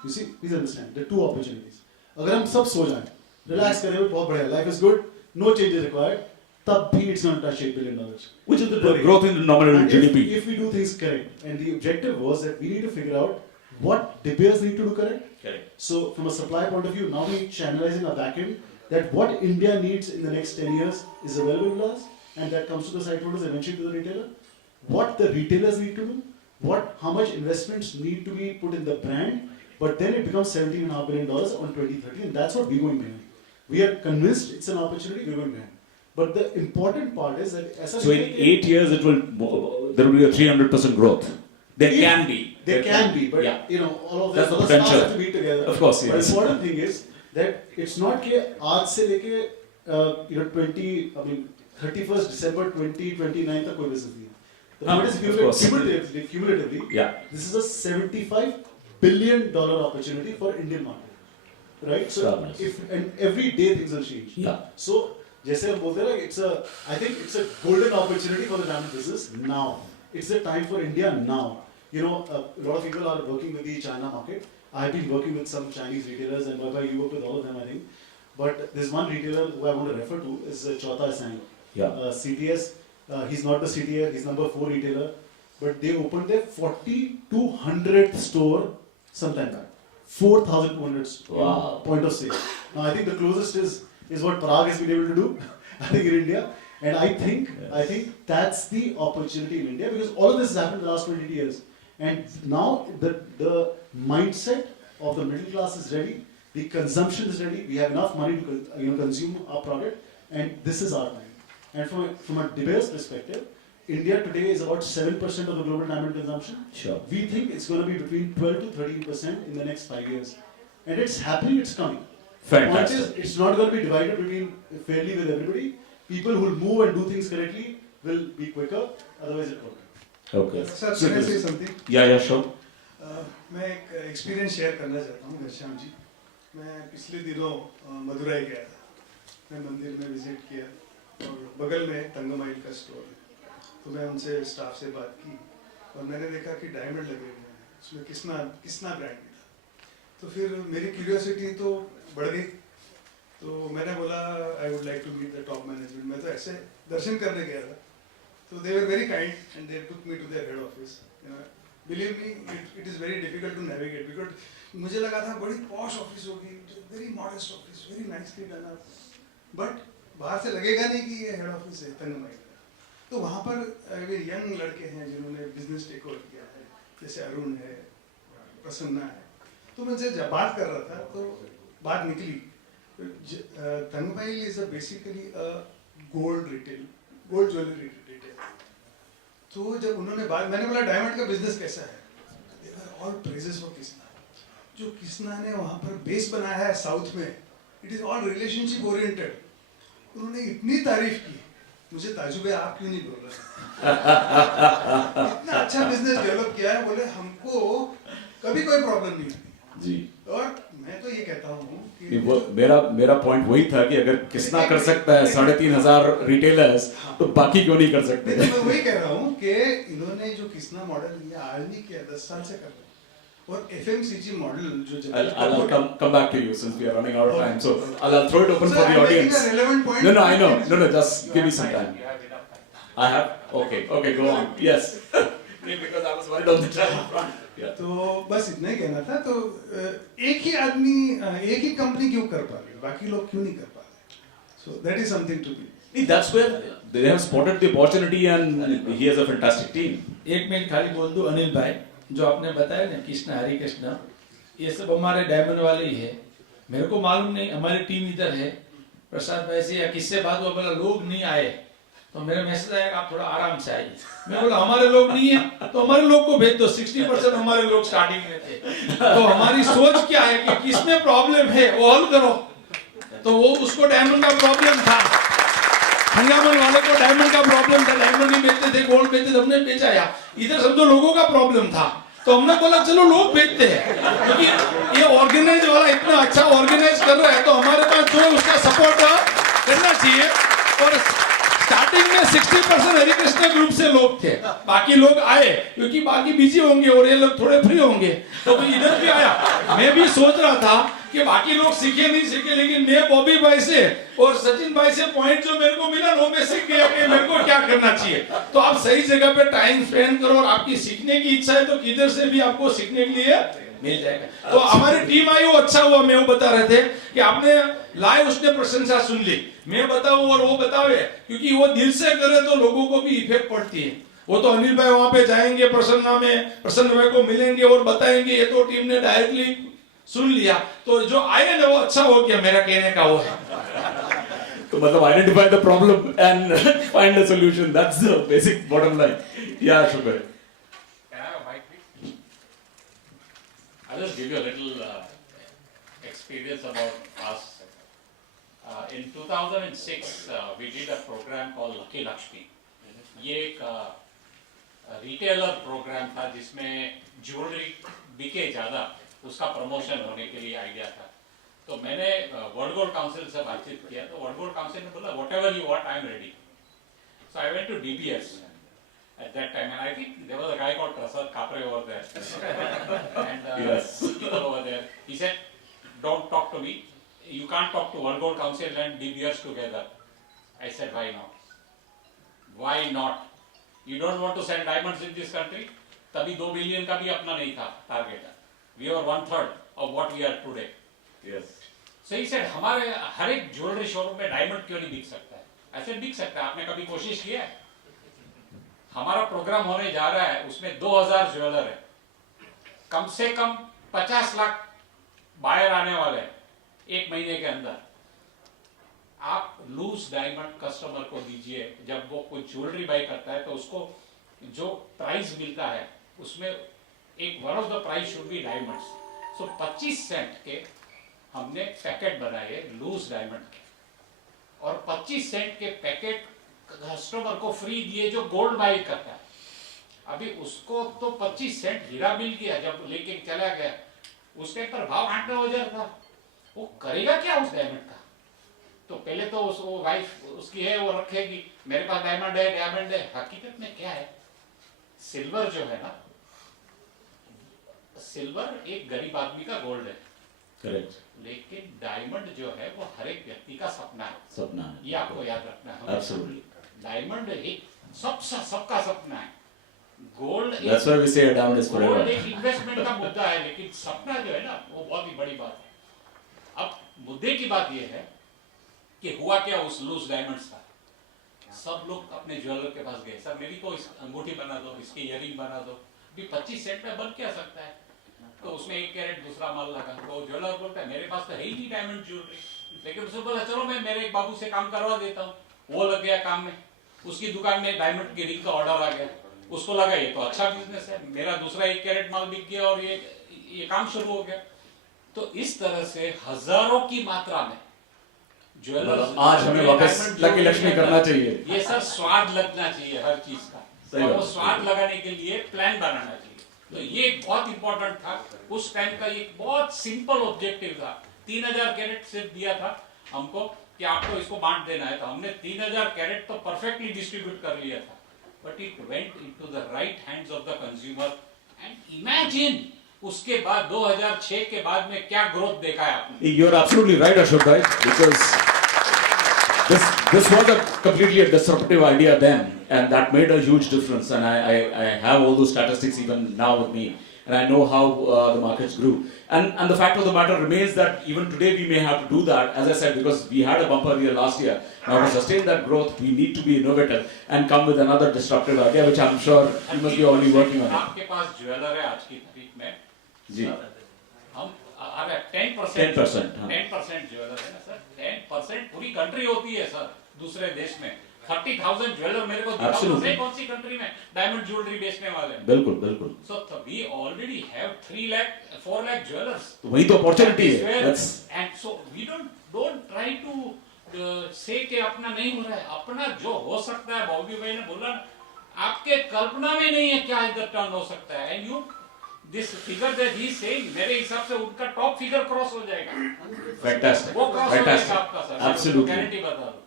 You see, please understand the two opportunities. अगर हम सब सो जाएं, relax करें, बहुत बढ़िया, life is good, no changes required, तब भी it's going to touch $8 billion. Which is the growth in the nominal And GDP. if we do things correct, and the objective was that we need to figure out what De Beers need to do correct. Correct. So from a supply point of view, now we're channelizing our backend that what India needs in the next 10 years is available to us, and that comes to the site holders, eventually to the retailer. What the retailers need to do, how much investments need to be put in the brand, but then it becomes $17.5 billion on 2030, and that's what we're going behind. We are convinced it's an opportunity, we're going behind. But the important part is that as a So in 8 years, there will be a 300% growth. There can be. There can be, but yeah. you know, all of That's this, the all the stars potential. have to be together. Of course, But yes. the important thing is that it's not कि आज से लेके 31st December 2029 तक कोई business नहीं है. The point is, if you of look course. cumulatively, Yeah. this is a $75 billion opportunity for Indian market, right? So Nice. and every day things will change. Yeah. So जैसे हम बोलते हैं ना, I think it's a golden opportunity for the diamond business now. It's the time for India now. You know, a lot of people are working with the China market. I've been working with some Chinese retailers, and Baba, you work with all of them, I think. But there's one retailer who I want to refer to is Chauta Sang. Yeah. CTS. He's not the CTS. He's number 4 retailer. But they opened their 4,200th store sometime back. 4,200 Wow. point of sale. Now I think the closest is what Parag has been able to do. I think in India. And I think that's the opportunity in India, because all of this has happened in the last 20 years. And now the mindset of the middle class is ready, the consumption is ready, we have enough money to consume our product, and this is our time. And from a De Beers perspective, India today is about 7% of the global diamond consumption. Sure. We think it's going to be between 12 to 13% in the next 5 years. And it's happening, it's coming. Fantastic. The point is, it's not going to be divided between fairly with everybody. People who will move and do things correctly will be quicker, otherwise it won't. Okay. Sir, can I say something? Yeah, sure. मैं एक experience share करना चाहता हूँ घनश्याम जी. मैं पिछले दिनों मदुरई गया था. मैं मंदिर में विजिट किया और बगल में तंगमाइल का स्टोर है. तो मैं उनसे स्टाफ से बात की और मैंने देखा कि डायमंड लगे हुए हैं. उसमें किसना ब्रांड में था. तो फिर मेरी क्यूरियोसिटी तो बढ़ गई. तो मैंने बोला I would like to meet the top management. मैं तो ऐसे दर्शन करने गया था. So they were very kind and they took me to their head office. Believe me, it is very difficult to navigate because मुझे लगा था बड़ी posh office होगी, very modest office, very nicely done up. But बाहर से लगेगा नहीं कि ये head office है तंगमाई का. तो वहाँ पर यंग लड़के हैं जिन्होंने business take over किया है, जैसे अरुण है, प्रसन्ना है. तो मैं जब बात कर रहा था तो बात निकली. तंगमाई is basically a gold retail, gold jewelry retail. तो जब उन्होंने बात, मैंने बोला डायमंड का बिजनेस कैसा है. All praises for Kisna. जो किसना ने वहाँ पर बेस बनाया है साउथ में, it is all relationship oriented. उन्होंने इतनी तारीफ की, मुझे ताजुब है आप क्यों नहीं बोल रहे. इतना अच्छा बिजनेस डेवलप किया है. बोले हमको कभी कोई प्रॉब्लम नहीं हुई जी. और मैं तो ये कहता हूँ कि मेरा पॉइंट वही था कि अगर किसना कर सकता है 3,500 रिटेलर्स, तो बाकी क्यों नहीं कर सकते. मैं वही कह रहा हूँ कि इन्होंने जो किसना मॉडल लिया आज नहीं किया, 10 साल से कर रहे हैं. और FMCG मॉडल जो I'll come back to you since we are running out of time. So I'll throw it open Sir, for the I'm making audience. a relevant point. No, I know. No, just give me some time. I have? Okay, go on. Yes. Because I was worried on the time. Yeah. तो बस इतना ही कहना था. तो एक ही आदमी एक ही company क्यों कर पा रहे, बाकी लोग क्यों नहीं कर पा रहे. So that is something to be. That's where they have spotted the opportunity and he has a fantastic team. एक मिनट खाली बोल दूं. अनिल भाई, जो आपने बताया ना कृष्णा, हरि कृष्णा, ये सब हमारे डायमंड वाले ही है. मेरे को मालूम नहीं, हमारी टीम इधर है. प्रसाद भाई से या किससे बात हुआ, बोला लोग नहीं आए. तो मेरा मैसेज आया आप थोड़ा आराम से आइए. मैं बोला हमारे लोग नहीं है तो हमारे लोग को भेज दो. 60% हमारे लोग स्टार्टिंग में थे. तो हमारी सोच क्या है कि किसमें प्रॉब्लम है वो हल करो. तो वो उसको डायमंड का प्रॉब्लम था, हंगामन वाले को डायमंड का प्रॉब्लम था. डायमंड नहीं बेचते थे, गोल्ड बेचते थे, हमने बेचा. या इधर समझो लोगों का प्रॉब्लम था. तो हमने बोला चलो लोग बेचते हैं, क्योंकि ये ऑर्गेनाइज वाला इतना अच्छा ऑर्गेनाइज कर रहा है तो हमारे पास जो उसका सपोर्ट करना चाहिए. और स्टार्टिंग में 60% हरिकृष्ण ग्रुप से लोग थे, बाकी लोग आए क्योंकि बाकी बिजी होंगे और ये लोग थोड़े फ्री होंगे, तो इधर भी आया। मैं भी सोच रहा था कि बाकी लोग सीखे नहीं सीखे, लेकिन मैं बॉबी भाई से और सचिन भाई से पॉइंट जो मेरे को मिला वो मैं सीख गया कि मेरे को क्या करना चाहिए। तो आप सही जगह पे टाइम स्पेंड करो, और आपकी सीखने की इच्छा है तो किधर से भी आपको सीखने के लिए मिल जाएगा। तो हमारी टीम आई, वो अच्छा हुआ। मैं वो बता रहे थे कि आपने लाए, उसने प्रशंसा सुन ली, मैं बताऊं और वो बतावे, क्योंकि वो दिल से करे तो लोगों को भी इफेक्ट पड़ती है। वो तो अनिल भाई वहां पे जाएंगे, प्रसन्न भाई को मिलेंगे और बताएंगे, ये तो टीम ने डायरेक्टली सुन लिया, तो जो आए ना वो अच्छा हो गया। मेरा कहने का वो है, तो मतलब identify the problem and find a solution. That's the basic bottom line. Yeah, Shubham. Can I have a mic, please? I'll just give you a little experience about us. In 2006, we did a program called Lucky Lakshmi. ये एक retailer programme था जिसमें jewellery बिके ज़्यादा, उसका promotion होने के लिए आइडिया था। तो मैंने वर्ल्ड गोल्ड काउंसिल से बातचीत किया, तो वर्ल्ड गोल्ड काउंसिल ने बोला whatever you want I am ready. So I went to DBS at that time, and I think there was a guy called Prasad Kapre over there and Yes. people over there. He said, don't talk to me, you can't talk to World Gold Council and DBS together. I said, why not? Why not? You don't want to sell diamonds in this country? तभी 2 billion का भी अपना नहीं था target. We were 1/3 of what we are today. Yes. So he said, हमारे हर एक jewellery showroom में diamond क्यों नहीं बिक सकता है? ऐसे बिक सकता है, आपने कभी कोशिश किया है? हमारा प्रोग्राम होने जा रहा है, उसमें 2000 ज्वेलर है, कम से कम 50 लाख बायर आने वाले हैं 1 महीने के अंदर। आप लूज डायमंड कस्टमर को दीजिए, जब वो कोई ज्वेलरी बाई करता है तो उसको जो प्राइस मिलता है उसमें एक one of the price should be diamonds. So 25 cent के हमने पैकेट बनाए लूज डायमंड के, और 25 सेंट के पैकेट कस्टमर को फ्री दिए जो गोल्ड बाई करता है। अभी उसको तो 25 सेंट हीरा मिल गया, जब लेके चला गया उसके पर भाव 8-9 था, वो करेगा क्या उस डायमंड का? तो पहले तो वो वाइफ उसकी है, वो रखेगी मेरे पास डायमंड है। हकीकत में क्या है, सिल्वर जो है ना, सिल्वर एक गरीब आदमी का गोल्ड है, Correct. लेकिन डायमंड जो है वो हर एक व्यक्ति का सपना है। सपना है। ये आपको याद रखना है। Absolutely. डायमंड एक सबका सपना है। Gold That's why we say a diamond is gold forever. एक इन्वेस्टमेंट का मुद्दा है, लेकिन सपना जो है ना वो बहुत ही बड़ी बात है। अब मुद्दे की बात ये है कि हुआ क्या उस लूज डायमंड्स का। सब लोग अपने ज्वेलर के पास गए, सर मेरी को इस अंगूठी बना दो, इसकी इयरिंग बना दो। अभी 25 सेंट में बन क्या सकता है? तो उसमें 1 कैरेट दूसरा माल लगा। तो ज्वेलर बोलता है मेरे पास तो है ही नहीं डायमंड ज्वेलरी, लेकिन उसने बोला चलो मैं मेरे एक बाबू से काम करवा देता हूँ। वो लग गया काम में, उसकी दुकान में डायमंड की रिंग का ऑर्डर आ गया, उसको लगा ये तो अच्छा बिजनेस है, मेरा दूसरा 1 कैरेट माल बिक गया और ये काम शुरू हो गया। तो इस तरह से हजारों की मात्रा में ज्वेलर्स, आज हमें वापस लकी लक्ष्मी करना चाहिए। ये सर स्वाद लगना चाहिए हर चीज का, और वो स्वाद लगाने के लिए प्लान बनाना चाहिए। तो ये बहुत इंपॉर्टेंट था उस टाइम का, एक बहुत सिंपल ऑब्जेक्टिव था। 3000 कैरेट सिर्फ दिया था हमको कि आपको इसको बांट देना है, तो हमने 3000 कैरेट तो परफेक्टली डिस्ट्रीब्यूट कर लिया था, but it went into the right hands of the consumer. And imagine उसके बाद 2006 के बाद में क्या ग्रोथ देखा है आपने। You're absolutely right, Ashok bhai, because this was a completely disruptive idea then, and that made a huge difference. And I have all those statistics even now with me, and I know how the markets grew. And the fact of the matter remains that even today we may have to do that, as I said, because we had a bumper year last year. Now to sustain that growth, we need to be innovative and come with another disruptive idea, which I'm sure you must be already working on. आपके पास jeweller है आज की तारीख में जी, हम अगर 10% 10%, हाँ। 10% jeweller है ना सर, 10% पूरी कंट्री होती है सर दूसरे देश में। 30,000 ज्वेलर मेरे को दिखाओ तो सही, कौन सी कंट्री में डायमंड ज्वेलरी बेचने वाले हैं। बिल्कुल बिल्कुल। So we already have 3 lakh 4 lakh jewelers. तो वही तो अपॉर्चुनिटी है। And so we don't try to say कि अपना नहीं हो रहा है, अपना जो हो सकता है। बॉबी भाई ने बोला आपके कल्पना में नहीं है क्या इधर टर्न हो सकता है। And you this figure that he saying, मेरे हिसाब से उनका टॉप फिगर क्रॉस हो जाएगा। Fantastic. वो क्रॉस हो जाएगा Fantastic. आपका सर, Absolutely. गारंटी बता दो।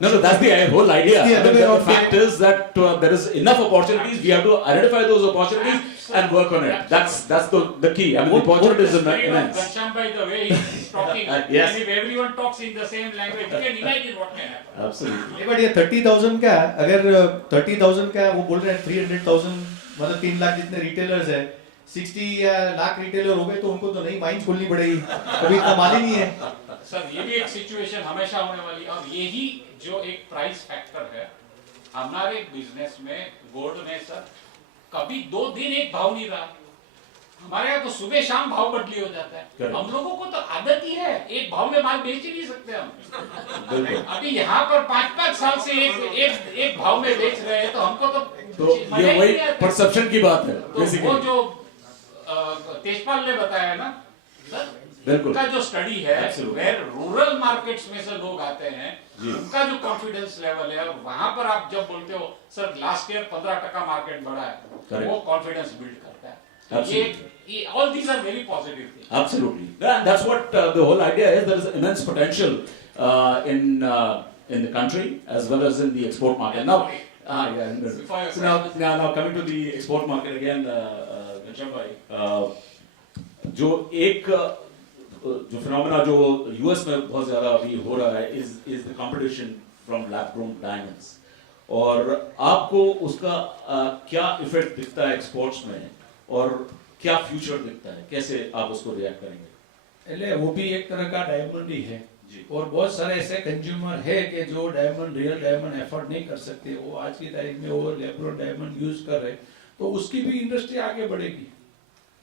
No, that's the whole idea. It's the other way The around. fact is that there is enough opportunities. We have to identify those opportunities and work on it. That's the key. I mean, the opportunities are immense. Ghanshyam by the way he's talking, Yes. and if everyone talks in the same language, you can imagine what can happen. Absolutely. But ये 30,000 का है, अगर 30,000 का है, वो बोल रहे हैं 300,000 मतलब 3 लाख जितने रिटेलर्स है, 60 या लाख रिटेलर हो गए तो उनको तो नई माइंस खोलनी पड़ेगी, कभी इतना माल ही नहीं है। सर ये भी एक सिचुएशन हमेशा होने वाली है, और यही जो एक प्राइस फैक्टर है हमारे बिजनेस में, गोल्ड में सर कभी 2 दिन एक भाव नहीं रहा। हमारे यहाँ तो सुबह शाम भाव बदली हो जाता है। Correct. हम लोगों को तो आदत ही है, एक भाव में माल बेच ही नहीं सकते हम। अभी यहाँ पर 5-5 साल से एक भाव में बेच रहे हैं, तो हमको तो मजा ये ही वही नहीं आता। परसेप्शन की बात है तो वो बेसिकली। जो तेजपाल ने बताया ना सर, बिल्कुल। उनका जो स्टडी है, Absolutely. वेयर रूरल मार्केट्स में से लोग आते हैं, जी। उनका जो कॉन्फिडेंस लेवल है, और वहां पर आप जब बोलते हो सर लास्ट ईयर 15% मार्केट बढ़ा है, Correct. वो कॉन्फिडेंस बिल्ड करता है। Absolutely. ये all these are very positive things. Absolutely. And that's what the whole idea is. There is immense potential in the country as well as in the export market. Now, yeah. So now coming to the export market again, Ghanshyam bhai, जो एक जो phenomena जो US में बहुत ज्यादा अभी हो रहा है is the competition from lab grown diamonds. और आपको उसका क्या इफेक्ट दिखता है एक्सपोर्ट्स में और क्या फ्यूचर दिखता है, कैसे आप उसको रिएक्ट करेंगे? એટલે वो भी एक तरह का डायमंड ही है जी। और बहुत सारे ऐसे कंज्यूमर है कि जो डायमंड रियल डायमंड एफर्ड नहीं कर सकते, वो आज की तारीख में वो लैब डायमंड यूज कर रहे, तो उसकी भी इंडस्ट्री आगे बढ़ेगी।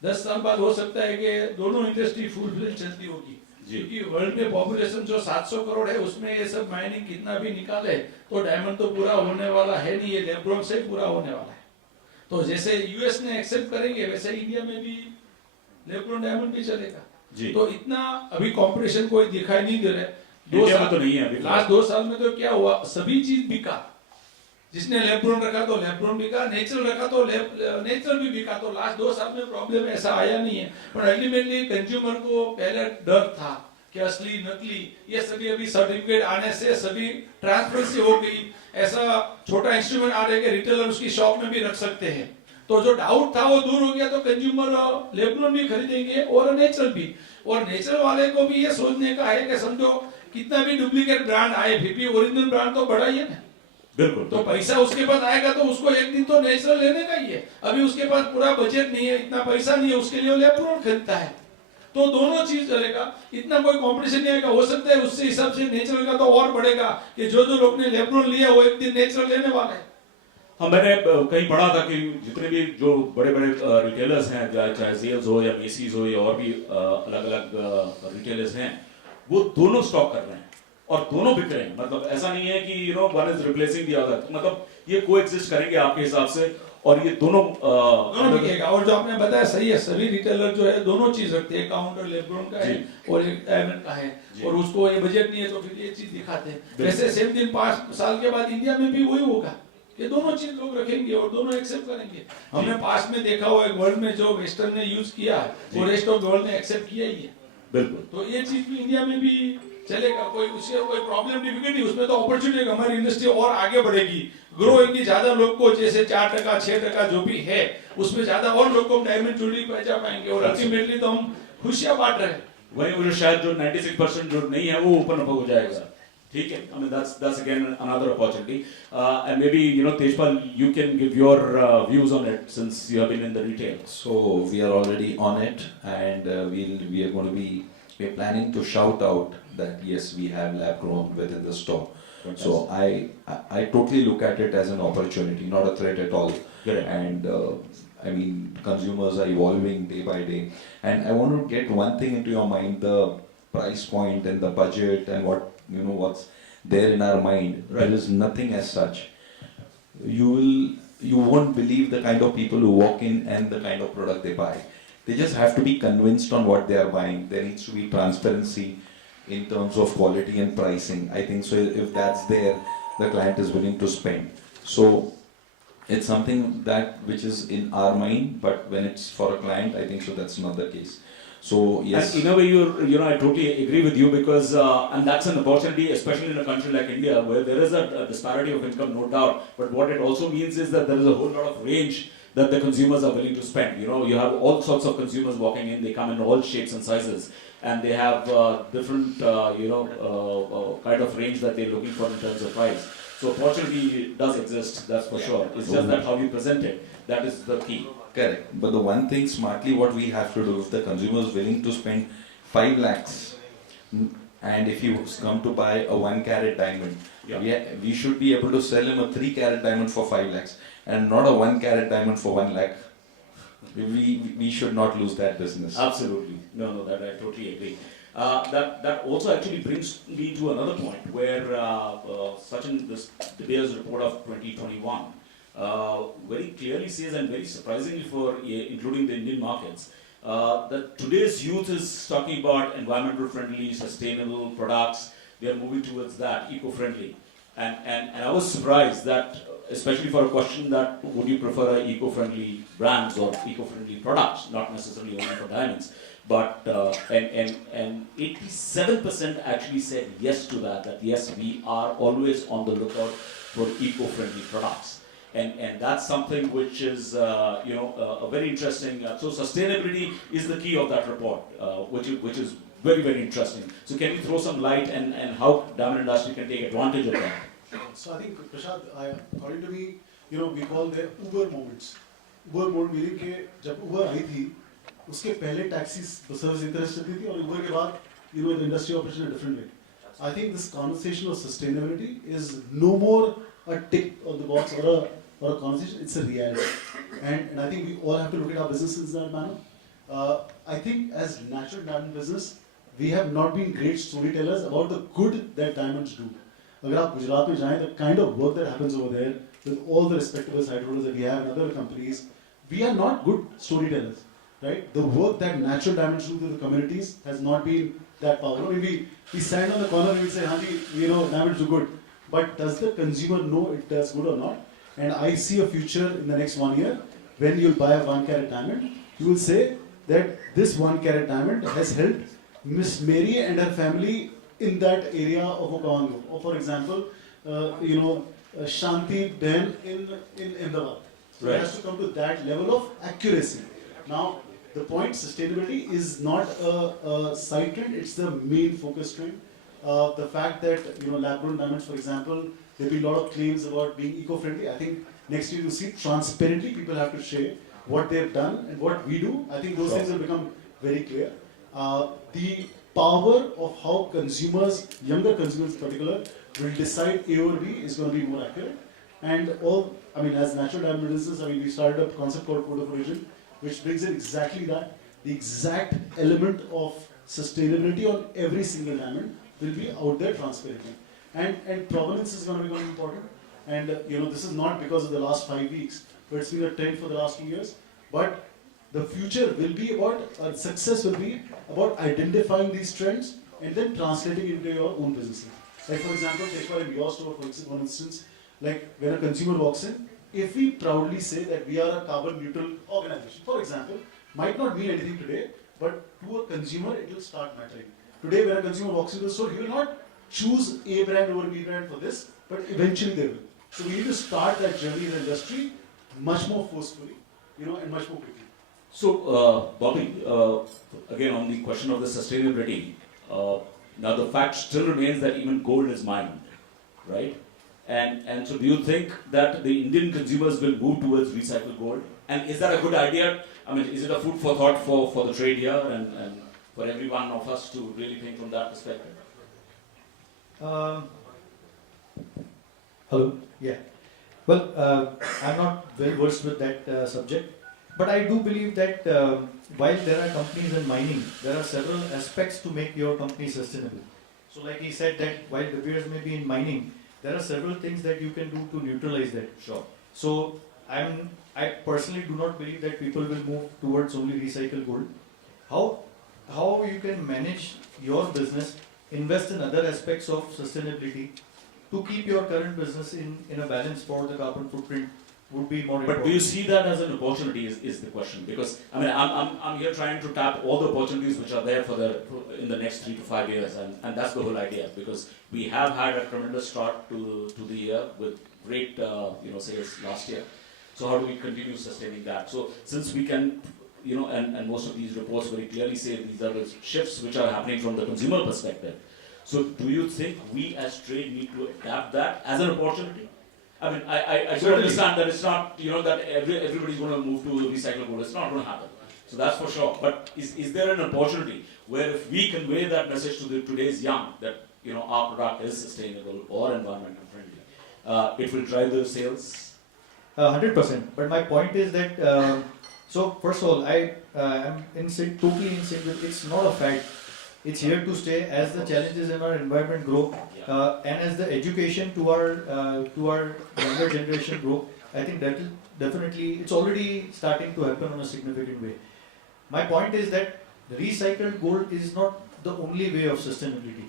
10 साल बाद हो सकता है कि दोनों इंडस्ट्री फुल फ्लेज चलती होगी, क्योंकि वर्ल्ड में पॉपुलेशन जो 700 करोड़ है उसमें ये सब माइनिंग कितना भी निकाले तो डायमंड तो पूरा होने वाला है नहीं, ये लैब से पूरा होने वाला है। तो जैसे यूएस ने एक्सेप्ट करेंगे वैसे इंडिया में भी लैब डायमंड भी चलेगा जी। तो इतना अभी कंपटीशन कोई दिखाई नहीं दे रहा है। इंडिया में तो नहीं है अभी। लास्ट 2 साल में तो क्या हुआ, सभी चीज बिका, जिसने लैब्रोन रखा तो लैब्रोन बिका, नेचुरल रखा तो नेचुरल भी बिका। तो लास्ट 2 साल में प्रॉब्लम ऐसा आया नहीं है, पर अल्टीमेटली कंज्यूमर को पहले डर था कि असली नकली ये सभी अभी सर्टिफिकेट आने से सभी ट्रांसपेरेंसी हो गई, ऐसा छोटा इंस्ट्रूमेंट आ रहा है कि रिटेलर उसकी शॉप में भी रख सकते हैं। तो जो डाउट था वो दूर हो गया, तो कंज्यूमर लेबुलर भी खरीदेंगे और नेचुरल भी। और नेचुरल वाले को भी ये सोचने का है कि समझो कितना भी डुप्लीकेट ब्रांड आए फिर भी ओरिजिनल ब्रांड तो बड़ा ही है ना। बिल्कुल। तो पैसा उसके पास आएगा तो उसको एक दिन तो नेचुरल लेने का ही है। अभी उसके पास पूरा बजट नहीं है, इतना पैसा नहीं है, उसके लिए वो लेबुलर खरीदता है। तो दोनों चीज चलेगा, इतना कोई कंपटीशन नहीं आएगा। हो सकता है उससे हिसाब से नेचुरल का तो और बढ़ेगा कि जो जो लोग ने लेबुलर लिया वो एक दिन नेचुरल लेने वाले हैं। हाँ, मैंने कहीं पढ़ा था कि जितने भी जो बड़े बड़े रिटेलर्स हैं, चाहे सेल्स हो या मेसीज हो या और भी अलग अलग रिटेलर्स हैं, वो दोनों स्टॉक कर रहे हैं और दोनों बिक रहे हैं। मतलब ऐसा नहीं है कि one is replacing the other, मतलब ये कोएग्जिस्ट करेंगे आपके हिसाब से और ये दोनों बिकेगा। और जो आपने बताया सही है, सभी रिटेलर जो है दोनों चीज रखते हैं, काउंटर लेब्रोन का है और एक डायमंड का है, और उसको ये बजट नहीं है तो फिर ये चीज दिखाते हैं। वैसे सेम दिन 5 साल के बाद इंडिया में भी वही होगा, ये दोनों चीज लोग रखेंगे और दोनों एक्सेप्ट करेंगे। हमने पास में देखा हुआ है वर्ल्ड में जो वेस्टर्न ने यूज किया है वो रेस्ट ऑफ वर्ल्ड ने एक्सेप्ट किया ही है। बिल्कुल। तो ये चीज भी इंडिया में भी चलेगा, कोई उससे कोई प्रॉब्लम डिफिकल्टी, उसमें तो अपॉर्चुनिटी हमारी इंडस्ट्री और आगे बढ़ेगी, ग्रो होगी। ज्यादा लोग को जैसे 4%, 6% जो भी है उसमें ज्यादा और लोग को डायमंड ज्वेलरी पहचान पाएंगे और अल्टीमेटली तो हम खुशियां बांट रहे हैं। वही वो जो शायद जो 96% जो नहीं है वो ओपन अप हो जाएगा। ठीक है, I mean that's again another opportunity, and maybe Tejpal, you can give your views on it since you have been in the retail. So we are already on it, and we are going to we're planning to shout out that yes, we have lab grown within the store. Fantastic. So I totally look at it as an opportunity, not a threat at all. Correct. And I mean, consumers are evolving day by day, and I want to get one thing into your mind: the price point and the budget and what's there in our mind. Right. There is nothing as such. You won't believe the kind of people who walk in and the kind of product they buy. They just have to be convinced on what they are buying. There needs to be transparency in terms of quality and pricing. I think so. If that's there, the client is willing to spend. So it's something that which is in our mind, but when it's for a client, I think so that's not the case. So yes. And in a way, I totally agree with you because, and that's an opportunity, especially in a country like India, where there is a disparity of income, no doubt. But what it also means is that there is a whole lot of range that the consumers are willing to spend. You have all sorts of consumers walking in. They come in all shapes and sizes, and they have different, kind of range that they're looking for in terms of price. So opportunity does exist, that's for sure. It's just that how you present it, that is the key. Correct. But the one thing smartly what we have to do, if the consumer is willing to spend 5 lakhs and if he come to buy a 1 carat diamond, we should be able to sell him a 3 carat diamond for 5 lakhs and not a 1 carat diamond for 1 lakh. We should not lose that business. Absolutely. No, that I totally agree. That also actually brings me to another point where Sachin, this De Beers report of 2021 very clearly says, and very surprisingly for including the Indian markets, that today's youth is talking about environmental friendly, sustainable products. They are moving towards that, eco-friendly. And I was surprised that, especially for a question that would you prefer eco-friendly brands or eco-friendly products, not necessarily only for diamonds, but and 87% actually said yes to that yes, we are always on the lookout for eco-friendly products. And that's something which is, a very interesting. So sustainability is the key of that report, which is very, very interesting. So can you throw some light and how diamond industry can take advantage of that? So I think, Prashad, according to me, we call them Uber moments. Uber moment meaning कि जब Uber आई थी, उसके पहले taxi service interest थी और Uber के बाद, the industry operates in a different way. I think this conversation of sustainability is no more a tick on the box or a conversation, it's a reality. And I think we all have to look at our businesses in that manner. I think as natural diamond business, we have not been great storytellers about the good that diamonds do. अगर आप गुजरात में जाएं, the kind of work that happens over there with all the respectable site holders that we have in other companies, we are not good storytellers, right? The work that natural diamonds do to the communities has not been that powerful. I mean, we stand on the corner and we say, Hanji, diamonds do good. But does the consumer know it does good or not? And I see a future in the next 1 year when you'll buy a 1 carat diamond, you will say that this 1 carat diamond has helped Miss Mary and her family in that area of Okavango. Or for example, Shanti Ben in Ahmedabad. So it has to come to that level of accuracy. Now, the point, sustainability is not a side trend, it's the main focus trend. The fact that, lab-grown diamonds, for example, there will be a lot of claims about being eco-friendly. I think next year you see transparently people have to share what they've done and what we do. I think those things will become very clear. The power of how consumers, younger consumers in particular, will decide A or B is going to be more accurate. And as natural diamond business, we started a concept called Code of Origin, which brings in exactly that. The exact element of sustainability on every single diamond will be out there transparently. And provenance is going to be very important. And this is not because of the last 5 weeks, but it's been a trend for the last 2 years. But the future will be about, success will be about identifying these trends and then translating into your own businesses. Like for example, take for your store, for instance, like when a consumer walks in, if we proudly say that we are a carbon neutral organization, for example, might not mean anything today, but to a consumer it will start mattering. Today when a consumer walks into the store, he will not choose A brand over B brand for this, but eventually they will. So we need to start that journey in the industry much more forcefully, and much more quickly. So, Bobby, again on the question of the sustainability, now the fact still remains that even gold is mined, right? And so do you think that the Indian consumers will move towards recycled gold? And is that a good idea? Is it a food for thought for the trade here and for every one of us to really think from that perspective? Hello? Yeah. Well, I'm not very versed with that subject, but I do believe that while there are companies in mining, there are several aspects to make your company sustainable. So like he said that while De Beers may be in mining, there are several things that you can do to neutralize that. Sure. So I personally do not believe that people will move towards only recycled gold. How you can manage your business, invest in other aspects of sustainability to keep your current business in a balance for the carbon footprint would be more But do important. you see that as an opportunity is the question? Because I mean, I'm here trying to tap all the opportunities which are there in the next 3 to 5 years, and that's the whole idea. Because we have had a tremendous start to the year with great sales last year. So how do we continue sustaining that? So since we can, and most of these reports very clearly say these are the shifts which are happening from the consumer perspective. So do you think we as trade need to adapt that as an opportunity? I mean, I do understand that it's not, that everybody's going to move to recycled gold. It's not going to happen. So that's for sure. But is there an opportunity where if we convey that message to today's young, that, our product is sustainable or environmental friendly, it will drive the sales? 100%. But my point is that, so first of all, I am totally in sync with it's not a fact. It's here to stay as the challenges in our environment grow, and as the education to our younger generation grow. I think that will definitely, it's already starting to happen in a significant way. My point is that recycled gold is not the only way of sustainability.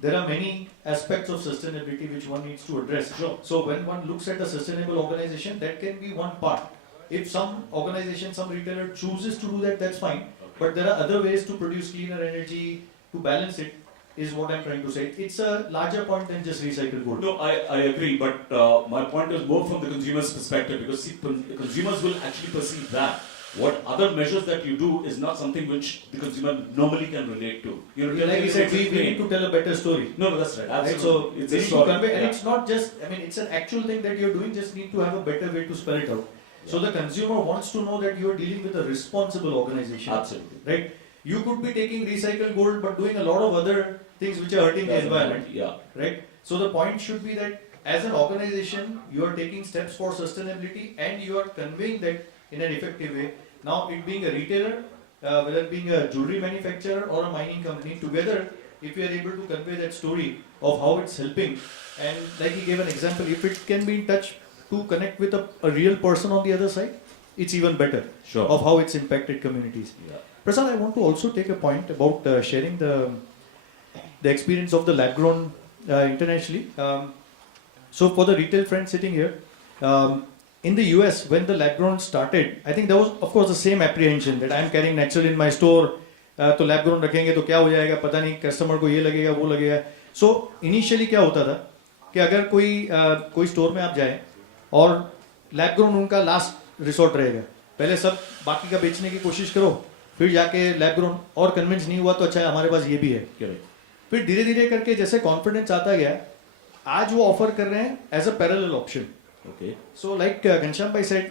There are many aspects of sustainability which one needs to address. Sure. So when one looks at a sustainable organization, that can be one part. If some organization, some retailer chooses to do that, that's fine. But there are other ways to produce cleaner energy, to balance it, is what I'm trying to say. It's a larger point than just recycled gold. No, I agree, but my point is more from the consumer's perspective, because see, consumers will actually perceive that. What other measures that you do is not something which the consumer normally can relate to. Like you said, we need to tell a better story. No, that's right. Absolutely. Right? So it's we a need story. to convey, and Yeah. it's not just, it's an actual thing that you're doing, just need to have a better way to spell it out. So the consumer wants to know that you're dealing with a responsible organization. Absolutely. Right? You could be taking recycled gold but doing a lot of other things which are hurting the environment. Yeah. Right? So the point should be that as an organization, you are taking steps for sustainability and you are conveying that in an effective way. Now, it being a retailer, whether it being a jewelry manufacturer or a mining company, together, if you are able to convey that story of how it's helping, and like he gave an example, if it can be in touch to connect with a real person on the other side, it's even better. Sure. Of how it's impacted communities. Yeah. Prasad, I want to also take a point about sharing the experience of the lab grown internationally. So for the retail friends sitting here, in the US, when the lab grown started, I think there was, of course, the same apprehension that I am carrying natural in my store. तो lab grown रखेंगे तो क्या हो जाएगा, पता नहीं, customer को ये लगेगा, वो लगेगा. So initially क्या होता था कि अगर कोई store में आप जाएं और lab grown उनका last resort रहेगा. पहले सब बाकी का बेचने की कोशिश करो, फिर जाके lab grown और convince नहीं हुआ तो अच्छा है हमारे पास ये भी है. फिर धीरे धीरे करके जैसे कॉन्फिडेंस आता गया, आज वो ऑफर कर रहे हैं as a parallel option. Okay. So like Ghanshyam bhai said,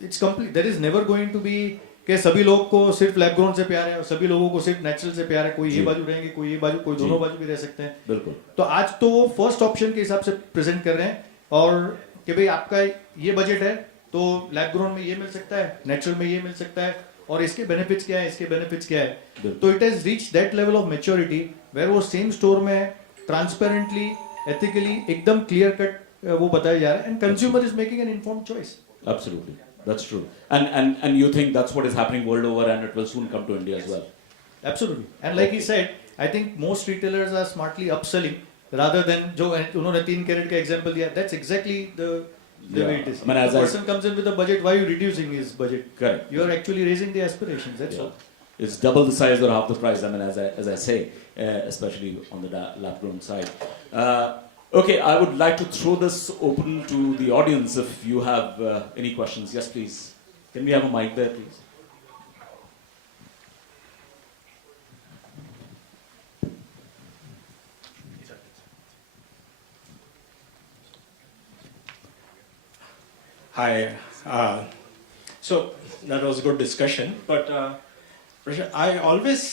it's complete. There is never going to be कि सभी लोग को सिर्फ लैब ग्रोन से प्यार है और सभी लोगों को सिर्फ नेचुरल से प्यार है. कोई ये बाजू रहेंगे, कोई ये बाजू, कोई दोनों बाजू भी रह सकते हैं. बिल्कुल. तो आज तो वो फर्स्ट ऑप्शन के हिसाब से प्रेजेंट कर रहे हैं और कि भाई आपका ये बजट है तो लैब ग्रोन में ये मिल सकता है, नेचुरल में ये मिल सकता है और इसके बेनिफिट्स क्या है, इसके बेनिफिट्स क्या है. तो it has reach that level of maturity where वो सेम स्टोर में ट्रांसपेरेंटली, एथिकली एकदम क्लियर कट वो बताया जा रहा है, and consumer is making an informed choice. Absolutely. That's true. And you think that's what is happening world over and it will soon come to India as well? Absolutely. And like he said, I think most retailers are smartly upselling rather than जो उन्होंने 3 carat का example दिया. That's exactly the way it is. I mean, If a person comes in with a budget, why are you reducing his budget? Correct. You are actually raising the aspirations. That's all. It's double the size or half the price. I mean, as I say, especially on the lab-grown side. Okay, I would like to throw this open to the audience if you have any questions. Yes, please. Can we have a mic there, please? Hi. So that was a good discussion, but I always,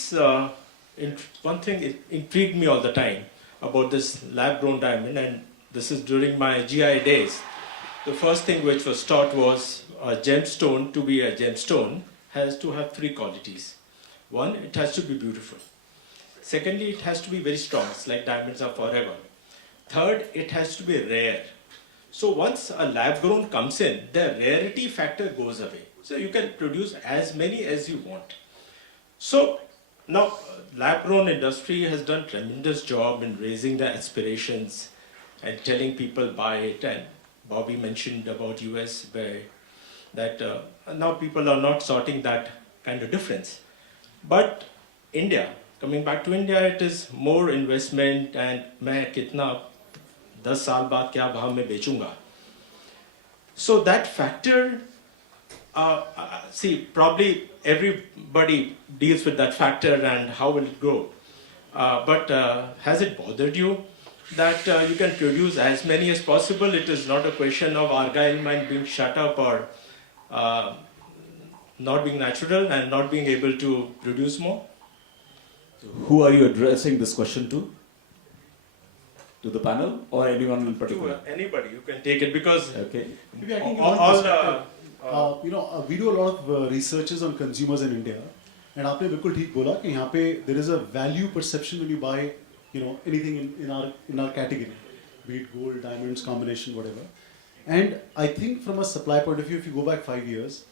one thing intrigued me all the time about this lab-grown diamond, and this is during my GI days. The first thing which was taught was a gemstone, to be a gemstone, has to have 3 qualities. 1, it has to be beautiful. Secondly, it has to be very strong. It's like diamonds are forever. Third, it has to be rare. So once a lab-grown comes in, the rarity factor goes away. So you can produce as many as you want. So now, lab-grown industry has done tremendous job in raising the aspirations and telling people buy it and Bobby mentioned about US, where that now people are not sorting that kind of difference. But India, coming back to India, it is more investment and मैं कितना 10 साल बाद क्या भाव में बेचूंगा. So that factor, see, probably everybody deals with that factor and how will it grow. But has it bothered you that you can produce as many as possible? It is not a question of Argyle mine being shut up or not being natural and not being able to produce more. Who are you addressing this question to? To the panel or anyone in To particular? anybody, you can take it because Okay. Maybe I can give all, one all perspective. We do a lot of researches on consumers in India, and आपने बिल्कुल ठीक बोला कि यहाँ पे there is a value perception when you buy, anything in our category, be it gold, diamonds, combination, whatever. And I think from a supply point of view, if you go back 5 years,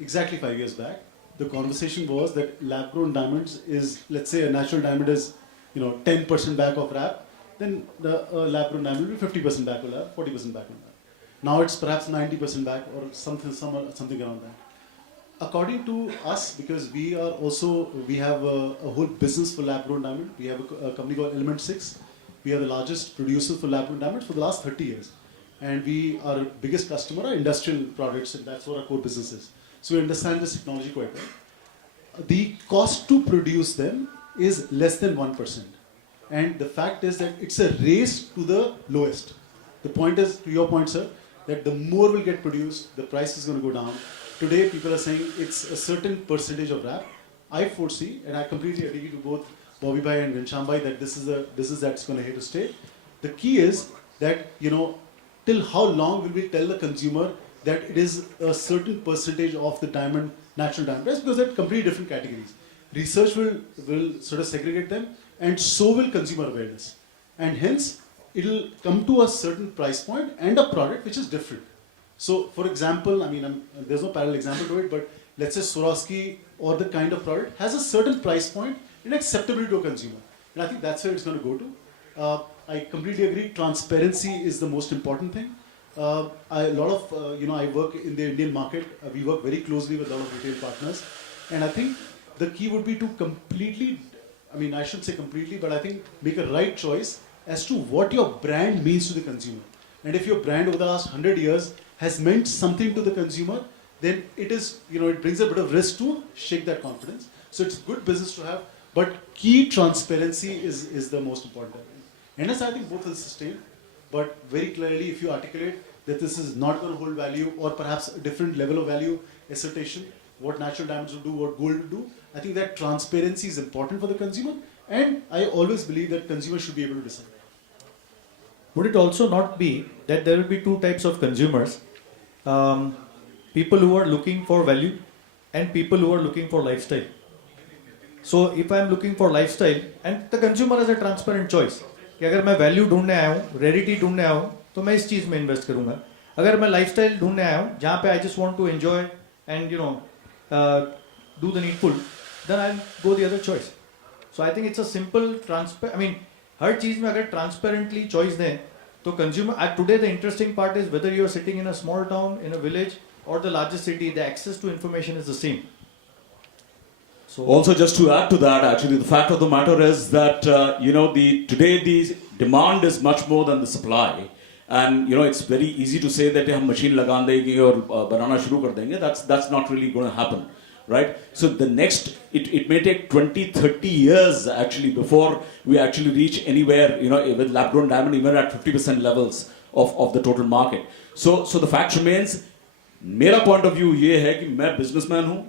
exactly 5 years back, the conversation was that lab-grown diamonds is, let's say, a natural diamond is, 10% back of wrap, then the lab-grown diamond will be 50% back of lab, 40% back of lab. Now it's perhaps 90% back or something around that. According to us, because we have a whole business for lab-grown diamond. We have a company called Element 6. We are the largest producer for lab-grown diamonds for the last 30 years. And our biggest customer are industrial products, and that's what our core business is. So we understand this technology quite well. The cost to produce them is less than 1%. And the fact is that it's a race to the lowest. The point is, to your point, sir, that the more will get produced, the price is going to go down. Today, people are saying it's a certain percentage of wrap. I foresee, and I completely agree to both Bobby Bhai and Ghanshyam Bhai, that this is that's going to here to stay. The key is that, till how long will we tell the consumer that it is a certain percentage of the diamond, natural diamond price, because they're completely different categories. Research will sort of segregate them, and so will consumer awareness. And hence, it'll come to a certain price point and a product which is different. So, for example, there's no parallel example to it, but let's say Swarovski or the kind of product has a certain price point and acceptability to a consumer. And I think that's where it's going to go to. I completely agree. Transparency is the most important thing. I work in the Indian market. We work very closely with a lot of retail partners. And I think the key would be to completely, I shouldn't say completely, but I think make a right choice as to what your brand means to the consumer. And if your brand over the last 100 years has meant something to the consumer, then it is, it brings a bit of risk to shake that confidence. So it's good business to have, but key transparency is the most important element. And as I think both will sustain, but very clearly if you articulate that this is not going to hold value or perhaps a different level of value assertion, what natural diamonds will do, what gold will do, I think that transparency is important for the consumer, and I always believe that consumers should be able to decide. Would it also not be that there will be two types of consumers? People who are looking for value and people who are looking for lifestyle. So if I am looking for lifestyle, and the consumer has a transparent choice, कि अगर मैं value ढूंढने आया हूँ, rarity ढूंढने आया हूँ, तो मैं इस चीज़ में इन्वेस्ट करूँगा. अगर मैं लाइफस्टाइल ढूंढने आया हूँ, जहाँ पे I just want to enjoy and do the needful, then I'll go the other choice. So I think it's a simple हर चीज़ में अगर transparently choice दें, तो consumer. Today the interesting part is whether you are sitting in a small town, in a village, or the largest city, the access to information is the same. So also, just to add to that, actually, the fact of the matter is that today the demand is much more than the supply, and it's very easy to say that हम machine लगा देंगे और बनाना शुरू कर देंगे. That's not really going to happen, right? So the next, it may take 20-30 years actually before we actually reach anywhere, with lab-grown diamond even at 50% levels of the total market. So the fact remains, मेरा point of view ये है कि मैं businessman हूँ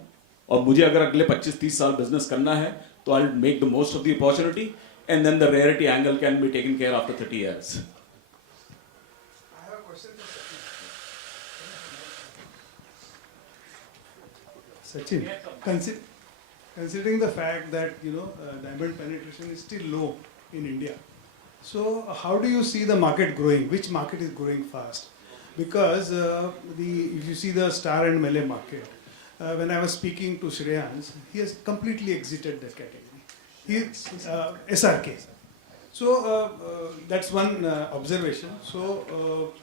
और मुझे अगर अगले 25-30 साल business करना है तो I'll make the most of the opportunity, and then the rarity angle can be taken care after 30 years. I have a question. Sachin, considering the fact that diamond penetration is still low in India, so how do you see the market growing? Which market is growing fast? Because if you see the star and melee market, when I was speaking to Shreyans, he has completely exited that category. SRK. So that's one observation. So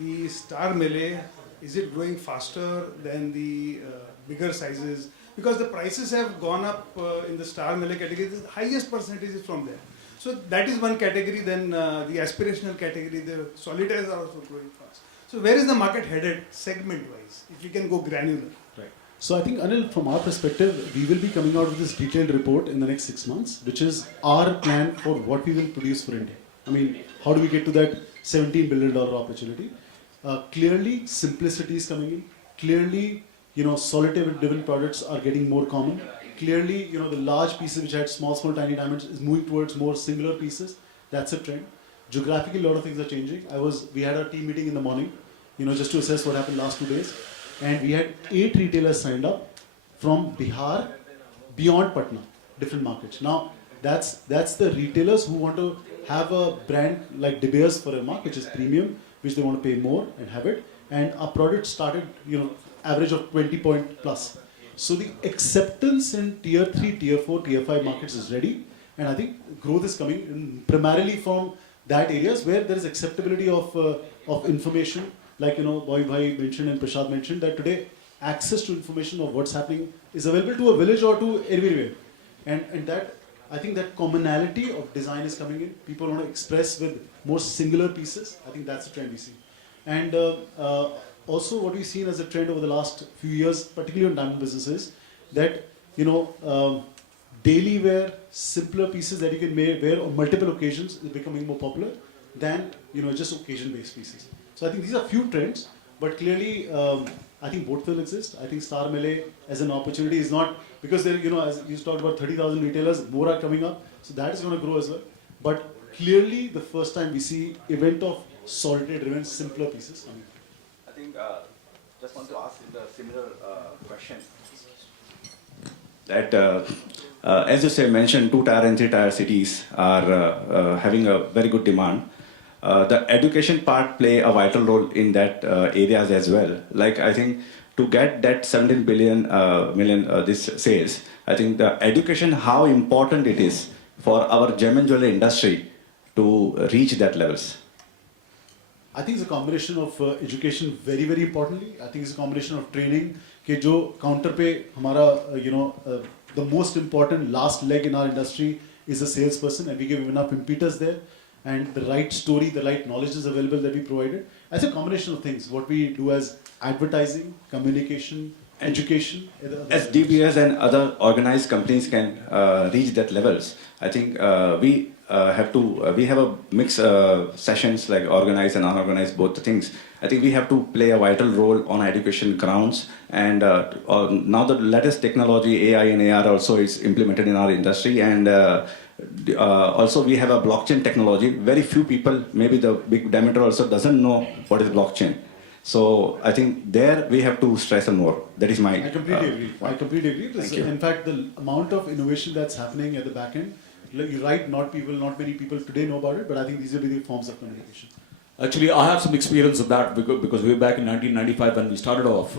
the star melee, is it growing faster than the bigger sizes? Because the prices have gone up in the star melee category, the highest percentage is from there. So that is one category. Then the aspirational category, the solitaires are also growing fast. So where is the market headed segment-wise? If you can go granular. Right. So I think, Anil, from our perspective, we will be coming out with this detailed report in the next 6 months, which is our plan for what we will produce for India. I mean, how do we get to that $17 billion opportunity? Clearly, simplicity is coming in. Clearly, solitaire-driven products are getting more common. Clearly, the large pieces which had small, tiny diamonds is moving towards more singular pieces. That's a trend. Geographically, a lot of things are changing. We had a team meeting in the morning, just to assess what happened last 2 days. And we had 8 retailers signed up from Bihar, beyond Patna, different markets. Now, that's the retailers who want to have a brand like De Beers for a mark, which is premium, which they want to pay more and have it. And our product started, average of 20 point plus. So the acceptance in tier 3, tier 4, tier 5 markets is ready. And I think growth is coming in primarily from that areas where there is acceptability of information. Like, Boy Bhai mentioned and Prashad mentioned that today access to information of what's happening is available to a village or to everywhere. And that, I think that commonality of design is coming in. People want to express with more singular pieces. I think that's the trend we see. And also what we've seen as a trend over the last few years, particularly on diamond businesses, that, daily wear, simpler pieces that you can wear on multiple occasions is becoming more popular than, just occasion-based pieces. So I think these are few trends, but clearly, I think both will exist. I think Star Melee as an opportunity is not, because there, as you talked about 30,000 retailers, more are coming up, so that is going to grow as well. But clearly, the first time we see event of solitaire-driven, simpler pieces coming. I think just want to ask in the similar question that as you say, mentioned 2 tier and 3 tier cities are having a very good demand. The education part play a vital role in that areas as well. Like I think to get that 17 million this sales, I think the education, how important it is for our gem and jewelry industry to reach that levels. I think it's a combination of education, very, very importantly. I think it's a combination of training. कि जो counter पे हमारा the most important last leg in our industry is a salesperson, and we give enough impetus there, and the right story, the right knowledge is available that we provided. As a combination of things, what we do as advertising, communication, education. As DBS and other organized companies can reach that levels, I think we have a mix sessions like organized and unorganized, both the things. I think we have to play a vital role on education grounds, and now the latest technology, AI and AR also is implemented in our industry, and also we have a blockchain technology. Very few people, maybe the big diameter also doesn't know what is blockchain. So I think there we have to stress more. That is my. I completely agree. I completely agree. Thank you. In fact, the amount of innovation that's happening at the back end, you're right, not many people today know about it, but I think these will be the forms of communication. Actually, I have some experience of that because way back in 1995 when we started off,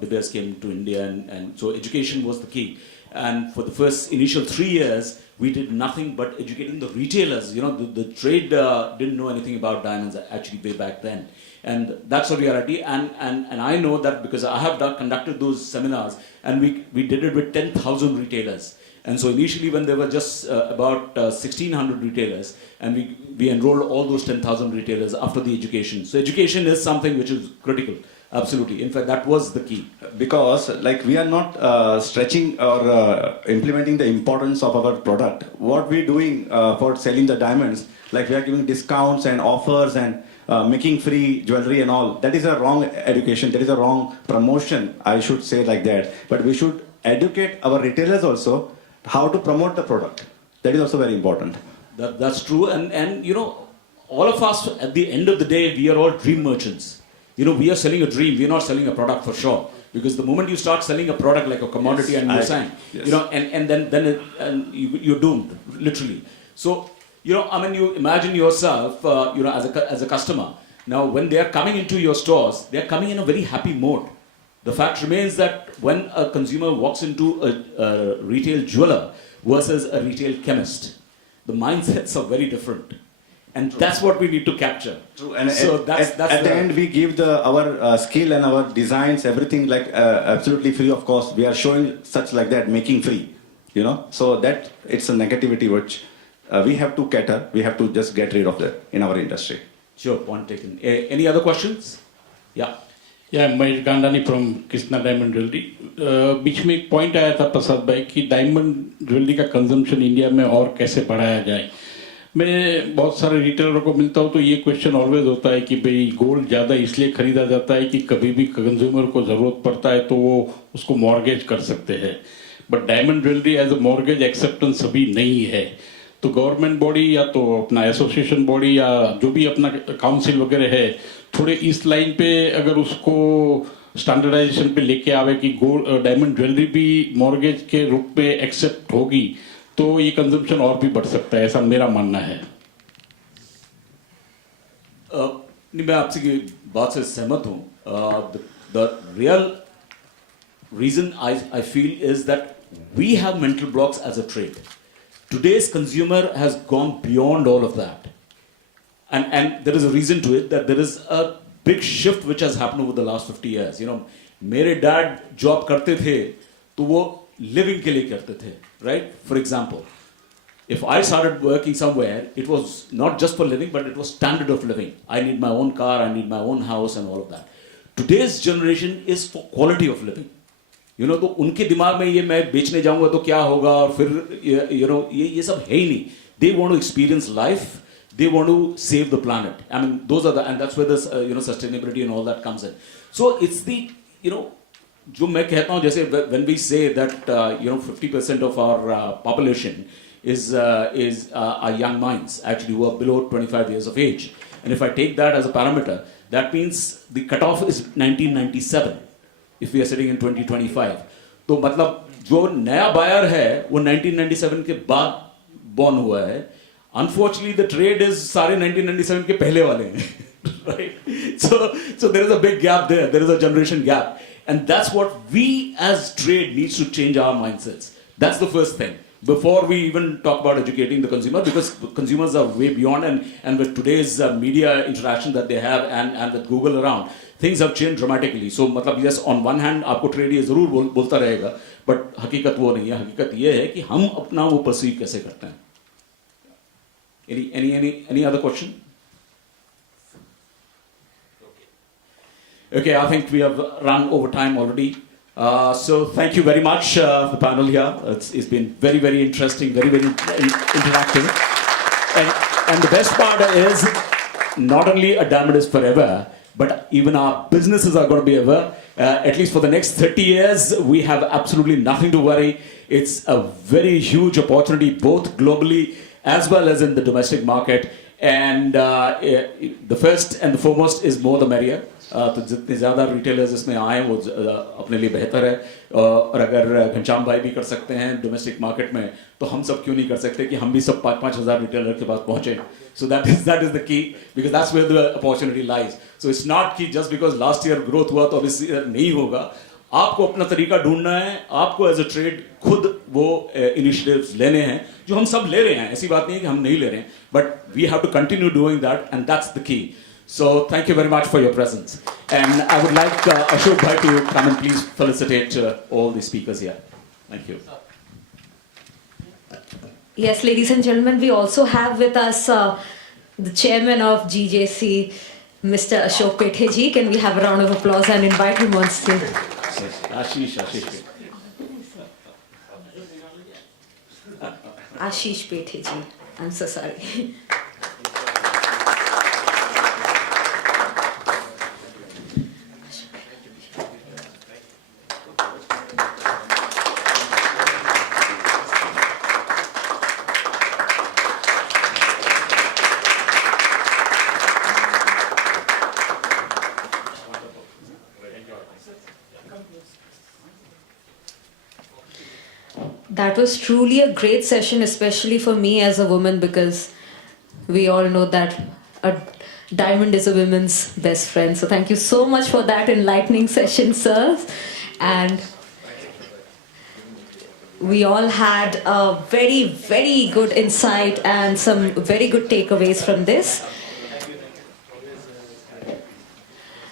De Beers came to India, and so education was the key. And for the first initial 3 years, we did nothing but educating the retailers. The trade didn't know anything about diamonds actually way back then. And that's a reality. And I know that because I have conducted those seminars, and we did it with 10,000 retailers. And so initially when there were just about 1,600 retailers, and we enrolled all those 10,000 retailers after the education. So education is something which is critical. Absolutely. In fact, that was the key. Because like we are not stretching or implementing the importance of our product. What we're doing for selling the diamonds, like we are giving discounts and offers and making free jewelry and all. That is a wrong education. That is a wrong promotion, I should say like that. But we should educate our retailers also how to promote the product. That is also very important. That's true. And all of us at the end of the day, we are all dream merchants. We are selling a dream. We are not selling a product for sure. Because the moment you start selling a product like a commodity, yes, and you're saying, and then you're doomed, literally. So, you imagine yourself, as a customer. Now, when they are coming into your stores, they are coming in a very happy mode. The fact remains that when a consumer walks into a retail jeweler versus a retail chemist, the mindsets are very different. And that's what we need to capture. True. And so that's at the end, we give our skill and our designs, everything like absolutely free of cost. We are showing such like that, making free, you know. So that it's a negativity which we have to cater. We have to just get rid of that in our industry. Sure, point taken. Any other questions? Yeah. या Mahesh Gandani from Krishna diamond jewellery बीच में एक point आया था प्रसाद भाई कि diamond jewellery का consumption India में और कैसे बढ़ाया जाए. मैं बहुत सारे रिटेलरों को मिलता हूँ तो ये क्वेश्चन ऑलवेज होता है कि भाई गोल्ड ज़्यादा इसलिए खरीदा जाता है कि कभी भी कंज्यूमर को ज़रूरत पड़ता है तो वो उसको मॉर्गेज कर सकते हैं. But diamond jewellery as a mortgage acceptance अभी नहीं है. तो गवर्नमेंट बॉडी या तो अपना एसोसिएशन बॉडी या जो भी अपना काउंसिल वगैरह है थोड़े इस लाइन पे अगर उसको स्टैंडर्डाइजेशन पे लेके आवे कि गोल्ड डायमंड ज्वेलरी भी मॉर्गेज के रूप में एक्सेप्ट होगी तो ये कंजम्पशन और भी बढ़ सकता है, ऐसा मेरा मानना है. नहीं, मैं आपसे की बात से सहमत हूँ. The real reason I feel is that we have mental blocks as a trade. Today's consumer has gone beyond all of that. And there is a reason to it, that there is a big shift which has happened over the last 50 years. You know, मेरे dad job करते थे तो वो living के लिए करते थे, right? For example, if I started working somewhere, it was not just for living, but it was standard of living. I need my own car, I need my own house and all of that. Today's generation is for quality of living. You know, तो उनके दिमाग में ये मैं बेचने जाऊंगा तो क्या होगा और फिर ये सब है ही नहीं. They want to experience life. They want to save the planet. I mean, those are and that's where this sustainability and all that comes in. So it's the जो मैं कहता हूँ जैसे when we say that 50% of our population is our young minds actually who are below 25 years of age. And if I take that as a parameter, that means the cutoff is 1997. If we are sitting in 2025, तो मतलब जो नया buyer है वो 1997 के बाद born हुआ है. Unfortunately, the trade is सारे 1997 के पहले वाले हैं, right? So there is a big gap there. There is a generation gap, and that's what we as trade needs to change our mindsets. That's the first thing. Before we even talk about educating the consumer, because consumers are way beyond, and with today's media interaction that they have, and with Google around, things have changed dramatically. So मतलब yes, on one hand आपको trade ये ज़रूर बोलता रहेगा, but हकीकत वो नहीं है. हकीकत ये है कि हम अपना वो परसीव कैसे करते हैं. Any other question? Okay, I think we have run over time already. So thank you very much for the panel here. It's been very, very interesting, very, very interactive. And the best part is not only a diamond is forever, but even our businesses are going to be ever. At least for the next 30 years, we have absolutely nothing to worry. It's a very huge opportunity, both globally as well as in the domestic market. And the first and the foremost is more the merrier. तो जितने ज़्यादा retailers इसमें आए वो अपने लिए बेहतर है. और अगर घनश्याम भाई भी कर सकते हैं डोमेस्टिक मार्केट में तो हम सब क्यों नहीं कर सकते कि हम भी सब 5,000 रिटेलर के पास पहुँचे. So that is the key, because that's where the opportunity lies. So it's not कि just because last year growth हुआ तो अब इस year नहीं होगा. आपको अपना तरीका ढूंढना है. आपको एज अ ट्रेड खुद वो इनिशिएटिव्स लेने हैं जो हम सब ले रहे हैं. ऐसी बात नहीं है कि हम नहीं ले रहे हैं, but we have to continue doing that, and that's the key. So thank you very much for your presence, and I would like Ashok Bhai to come and please felicitate all the speakers here. Thank you. Yes, ladies and gentlemen, we also have with us the chairman of GJC, Mr. Ashok Pethe ji. Can we have a round of applause and invite him on stage? Ashish. Ashish Pethe ji. I'm so sorry. That was truly a great session, especially for me as a woman, because we all know that a diamond is a woman's best friend. So thank you so much for that enlightening session, sir. And we all had a very, very good insight and some very good takeaways from this.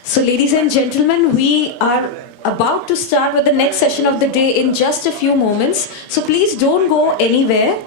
So, ladies and gentlemen, we are about to start with the next session of the day in just a few moments. So, please don't go anywhere.